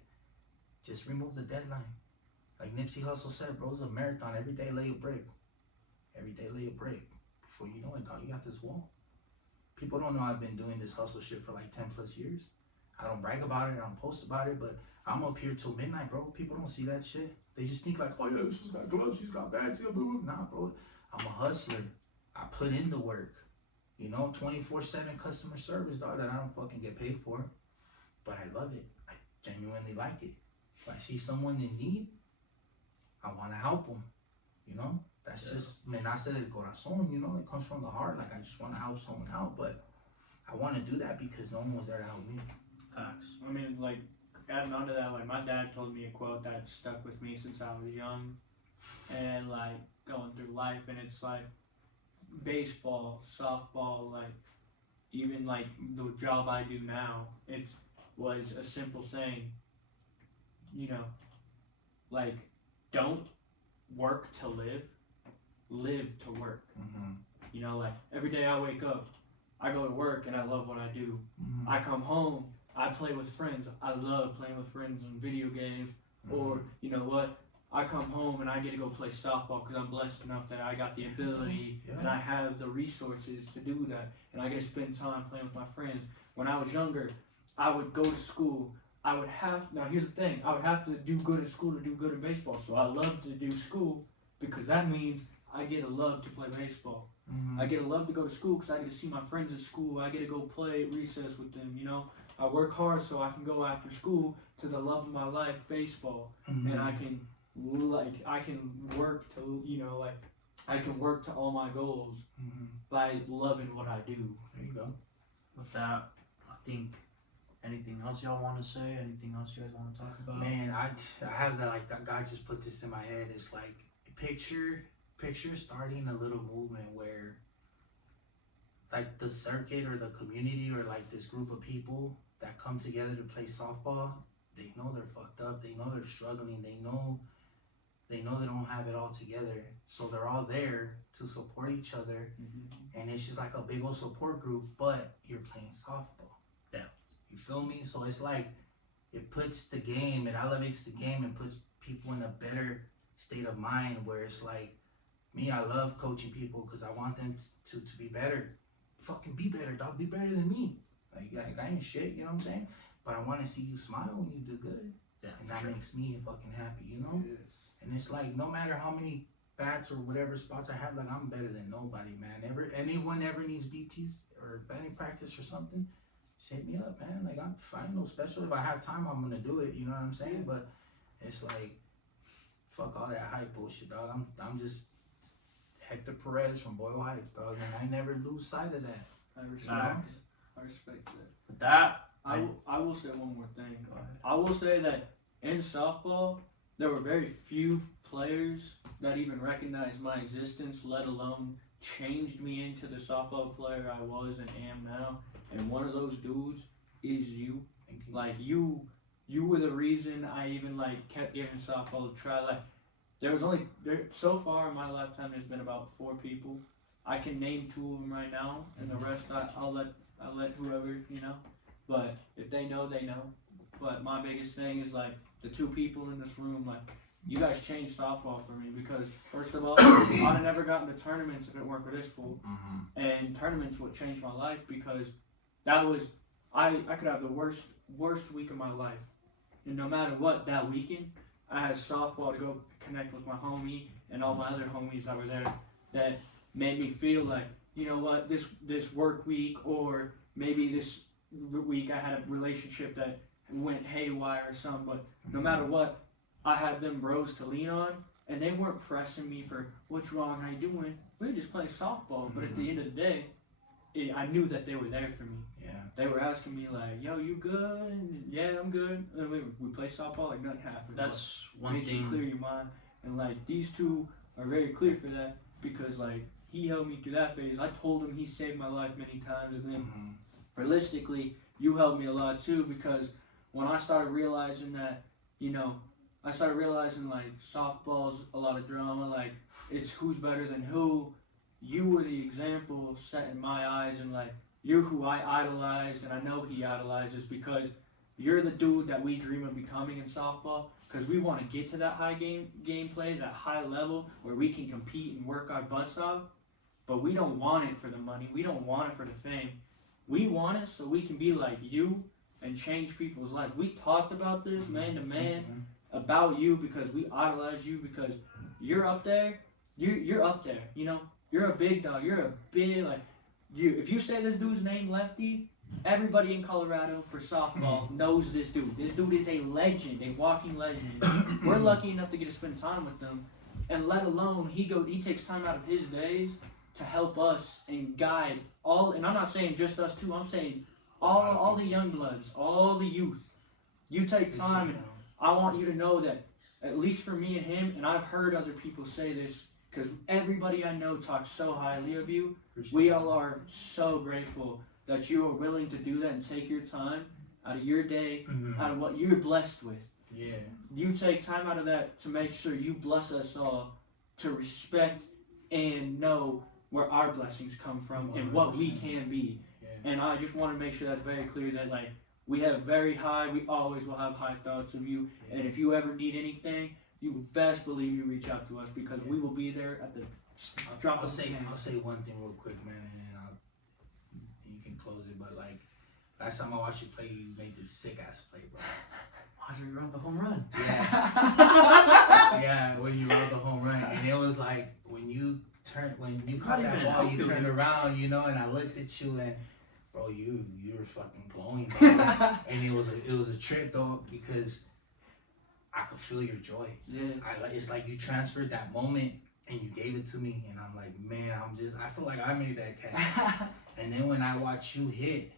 Just remove the deadline. Like Nipsey Hussle said, bro, it's a marathon. Every day lay a brick. Every day lay a brick. Before you know it, dog, you got this wall. People don't know I've been doing this hustle shit for like 10 plus years. I don't brag about it. I don't post about it, but I'm up here till midnight, bro. People don't see that shit. They just think like, oh yeah, she's got gloves, she's got bags, blah, blah, blah. Nah, bro. I'm a hustler. I put in the work. You know, 24/7 customer service, dog, that I don't fucking get paid for. But I love it. I genuinely like it. If I see someone in need, I want to help them. You know? That's just, me nace del corazón, you know? It comes from the heart. Like, I just want to help someone out. But I want to do that because no one was there to help me. Facts. I mean, like, adding on to that, like, my dad told me a quote that stuck with me since I was young, and, like, going through life, and it's, like, baseball, softball, like, even, like, the job I do now, it was a simple saying, you know, like, don't work to live, live to work. Mm-hmm. You know, like, every day I wake up, I go to work, and I love what I do. Mm-hmm. I come home, I play with friends. I love playing with friends in video games. Or, you know what, I come home and I get to go play softball because I'm blessed enough that I got the ability and I have the resources to do that. And I get to spend time playing with my friends. When I was younger, I would go to school. Now here's the thing, I would have to do good in school to do good in baseball. So I love to do school because that means I get to love to play baseball. Mm-hmm. I get to love to go to school because I get to see my friends at school. I get to go play at recess with them, you know. I work hard so I can go after school to the love of my life, baseball, Mm-hmm. and I can work to, you know, like, I can work to all my goals Mm-hmm. by loving what I do. There you go. With that, I think anything else y'all want to say? Anything else you guys want to talk about? Man, I have that, like, that guy just put this in my head. It's like, picture starting a little movement where, like, the circuit or the community or, like, this group of people that come together to play softball, they know they're fucked up, they know they're struggling, they know they don't have it all together, so they're all there to support each other, and it's just like a big old support group, but you're playing softball. Yeah. You feel me? So it's like, it puts the game, it elevates the game and puts people in a better state of mind where it's like, me, I love coaching people because I want them to be better. Fucking be better, dog. Be better than me. Like I ain't shit, you know what I'm saying? But I want to see you smile when you do good. Yeah, And that makes me fucking happy, you know? And it's like, no matter how many bats or whatever spots I have, like, I'm better than nobody, man. Anyone ever needs BPs or batting practice or something, just hit me up, man. Like, I'm fine, no special. If I have time, I'm gonna do it, you know what I'm saying? But it's like, fuck all that hype bullshit, dog. I'm just Hector Perez from Boyle Heights, dog, and I never lose sight of that. I respect Facts. I respect that. With that, I will say one more thing. Go ahead. I will say that in softball, there were very few players that even recognized my existence, let alone changed me into the softball player I was and am now. And one of those dudes is you. Thank you. Like, you were the reason I even, like, kept giving softball a try. Like, so far in my lifetime, there's been about 4 people. I can name 2 of them right now, and the rest I'll let whoever, you know. But if they know, they know. But my biggest thing is, like, the 2 people in this room, like, you guys changed softball for me because, first of all, I'd have never gotten to tournaments if it weren't for this fool. Mm-hmm. And tournaments would change my life because that was, I could have the worst week of my life. And no matter what, that weekend, I had softball to go connect with my homie and all my other homies that were there that made me feel like, you know what, this work week or maybe this week I had a relationship that went haywire or something, but no matter what, I had them bros to lean on, and they weren't pressing me for what's wrong, how you doing. We were just playing softball, but at the end of the day, I knew that they were there for me. Yeah. They were asking me like, "Yo, you good?" And, yeah, I'm good. And we play softball like nothing happened. that's But one makes you thing. clear your mind, and like these 2 are very clear for that because like he helped me through that phase. I told him he saved my life many times, and then Mm-hmm. realistically, you helped me a lot too because when I started realizing that, you know, I started realizing like softball's a lot of drama, like it's who's better than who. You were the example set in my eyes, and like you're who I idolize, and I know he idolizes because you're the dude that we dream of becoming in softball. Because we want to get to that high gameplay, that high level where we can compete and work our butts off. But we don't want it for the money. We don't want it for the fame. We want it so we can be like you and change people's lives. We talked about this man to man about you because we idolize you because you're up there. You're up there. You know, you're a big dog. You're a big like you. If you say this dude's name Lefty, everybody in Colorado for softball knows this dude. This dude is a legend, a walking legend. We're lucky enough to get to spend time with him, and let alone he takes time out of his days to help us and guide all. And I'm not saying just us two. I'm saying all the young bloods, all the youth. You take time, and I want you to know that, at least for me and him, and I've heard other people say this, because everybody I know talks so highly of you. We all are so grateful that you are willing to do that and take your time out of your day, out of what you're blessed with. Yeah. You take time out of that to make sure you bless us all to respect and know where our blessings come from and what we can be. Yeah. And I just want to make sure that's very clear that, like, we have we always will have high thoughts of you. Yeah. And if you ever need anything, you best believe you reach out to us, because we will be there at the drop I'll of a say hat. I'll say one thing real quick, man, and then you can close it. But like, last time I watched you play, you made this sick ass play, bro. After you run the home run. Yeah. Yeah, when you rolled the home run, and it was like when you caught that ball, you turned around, you know, and I looked at you and, bro, you were fucking glowing, bro. And it was a trip though, because I could feel your joy. Yeah. It's like you transferred that moment and you gave it to me, and I'm like, man, I feel like I made that catch. And then when I watch you hit,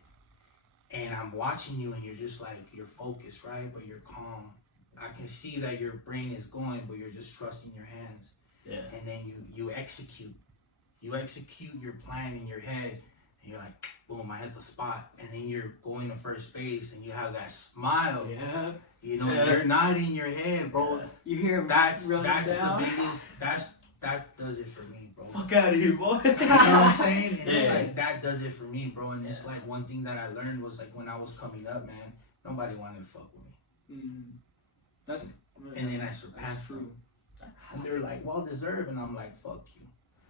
and I'm watching you, and you're just like, you're focused, right? But you're calm. I can see that your brain is going, but you're just trusting your hands. Yeah. And then you execute. You execute your plan in your head, and you're like, boom, I hit the spot. And then you're going to first base, and you have that smile. Yeah. You know, you're nodding your head, bro. Yeah. You hear him That's running down. the biggest. That does it for me, bro. Fuck out of here, boy. You know what I'm saying? And it's Yeah. like, that does it for me, bro. And it's like, one thing that I learned was, like, when I was coming up, man, nobody wanted to fuck with me. That's And then I that's surpassed true. them. And they're like, well deserved. And I'm like, fuck you.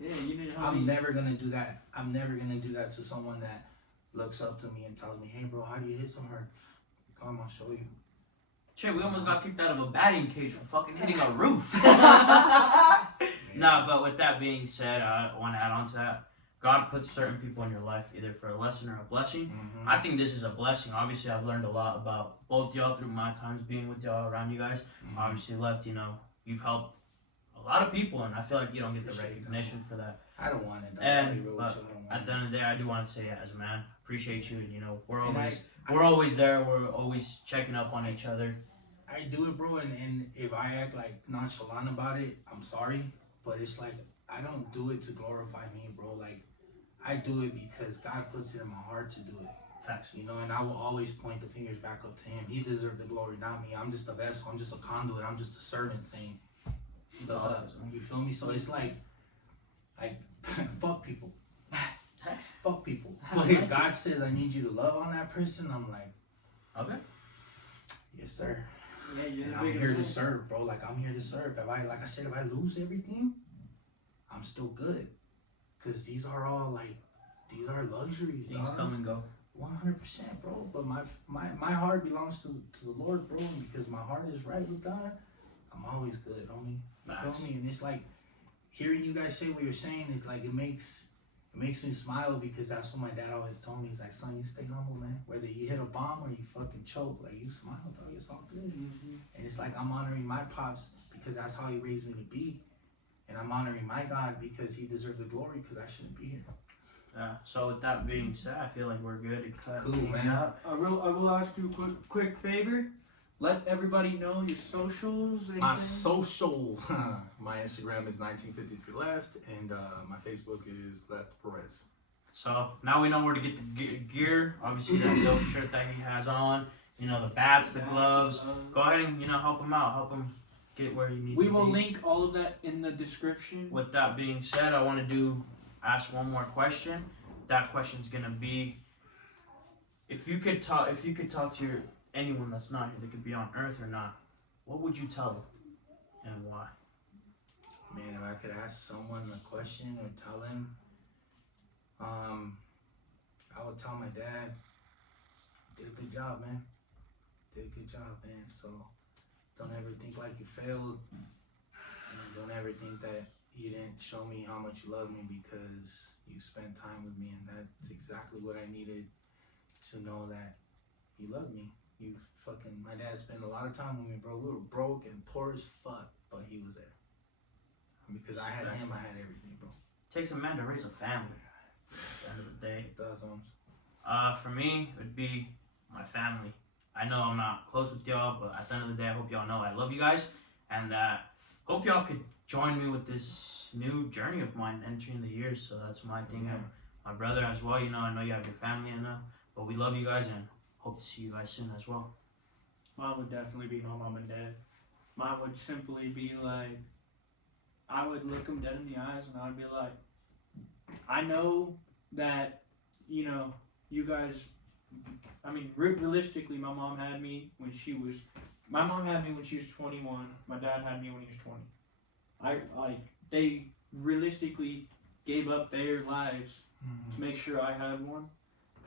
Yeah, you need to I'm never gonna do that. I'm never gonna do that to someone that looks up to me and tells me, hey, bro, how do you hit so hard? Come, I'll show you. Shit, we almost got kicked out of a batting cage for fucking hitting a roof. Nah, but with that being said, I want to add on to that. God puts certain people in your life either for a lesson or a blessing. Mm-hmm. I think this is a blessing. Obviously, I've learned a lot about both y'all through my times being with y'all, around you guys. Obviously, Left, you know, you've helped a lot of people, and I feel like you don't get the Appreciate recognition for that. I don't want it. And, I'll be real with but you, I don't want At the end of the day, I do want to say, as a man, appreciate you, and you know, we're And always there. We're always checking up on each other. I do it, bro, and if I act like nonchalant about it, I'm sorry, but it's like, I don't do it to glorify me, bro. Like, I do it because God puts it in my heart to do it. Facts. You know, and I will always point the fingers back up to him. He deserves the glory, not me. I'm just a vessel. I'm just a conduit. I'm just a servant saying, you feel me? So it's like fuck people. Fuck people. But if God says I need you to love on that person, I'm like, Okay. yes, sir. Yeah, you're And the I'm bigger here to man. serve, bro. Like, I'm here to serve. Like I said, if I lose everything, I'm still good. Cause these are luxuries. Things dog. come and go. 100%, bro. But my heart belongs to the Lord, bro. And because my heart is right with God, I'm always good, homie. You Facts. feel me? And it's like, hearing you guys say what you're saying is like, it makes me smile, because that's what my dad always told me. He's like, son, you stay humble, man. Whether you hit a bomb or you fucking choke, like, you smile, dog. It's all good. And it's like, I'm honoring my pops because that's how he raised me to be. And I'm honoring my God because he deserves the glory, because I shouldn't be here. Yeah. So with that being said, I feel like we're good to cut Cool, things man. out. I will ask you a quick favor. Let everybody know your socials. My anything. social, my Instagram is 1953left, and my Facebook is Left Perez. So now we know where to get the gear. Obviously, that dope shirt that he has on. You know, the bats, the gloves. Go ahead and help him out. Help him get where he needs We to will be. link all of that in the description. With that being said, I want to ask one more question. That question's gonna be, if you could talk to anyone that's not here, that could be on Earth or not, what would you tell them, and why? Man, if I could ask someone a question or tell him, I would tell my dad, did a good job, man. Did a good job, man. So don't ever think like you failed. And don't ever think that you didn't show me how much you love me, because you spent time with me, and that's exactly what I needed to know, that you love me. My dad spent a lot of time with me, bro. We were broke and poor as fuck, but he was there. Because I had him, I had everything, bro. takes a man to raise a family. At the end of the day. It does, For me, it would be my family. I know I'm not close with y'all, but at the end of the day, I hope y'all know I love you guys, and hope y'all could join me with this new journey of mine entering the years. So that's my thing. Yeah. And my brother as well. You know, I know you have your family, I know, but we love you guys and hope to see you guys soon as well. Mine would definitely be my mom and dad. Mine would simply be like, I would look them dead in the eyes and I'd be like, I know that, you know, you guys, I mean, realistically, my mom had me when she was 21. My dad had me when he was 20. They realistically gave up their lives to make sure I had one.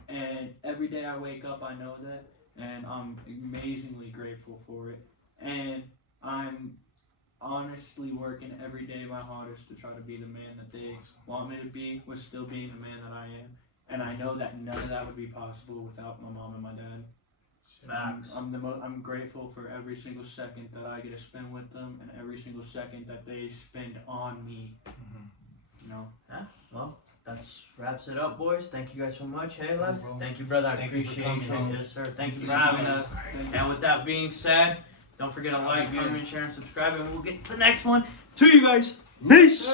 And every day I wake up, I know that. And I'm amazingly grateful for it. And I'm honestly working every day my hardest to try to be the man that they want me to be, with still being the man that I am. And I know that none of that would be possible without my mom and my dad. Facts. I'm grateful for every single second that I get to spend with them, and every single second that they spend on me. You know. Yeah. Well, that's wraps it up, boys. Thank you guys so much. Hey, Les. bro. Thank you, brother. I Thank you for appreciate coming, it. bro. Yes, sir. Thank you for having us. And with that being said, don't forget to like, Good. comment, share, and subscribe, and we'll get to the next one to you guys. Peace.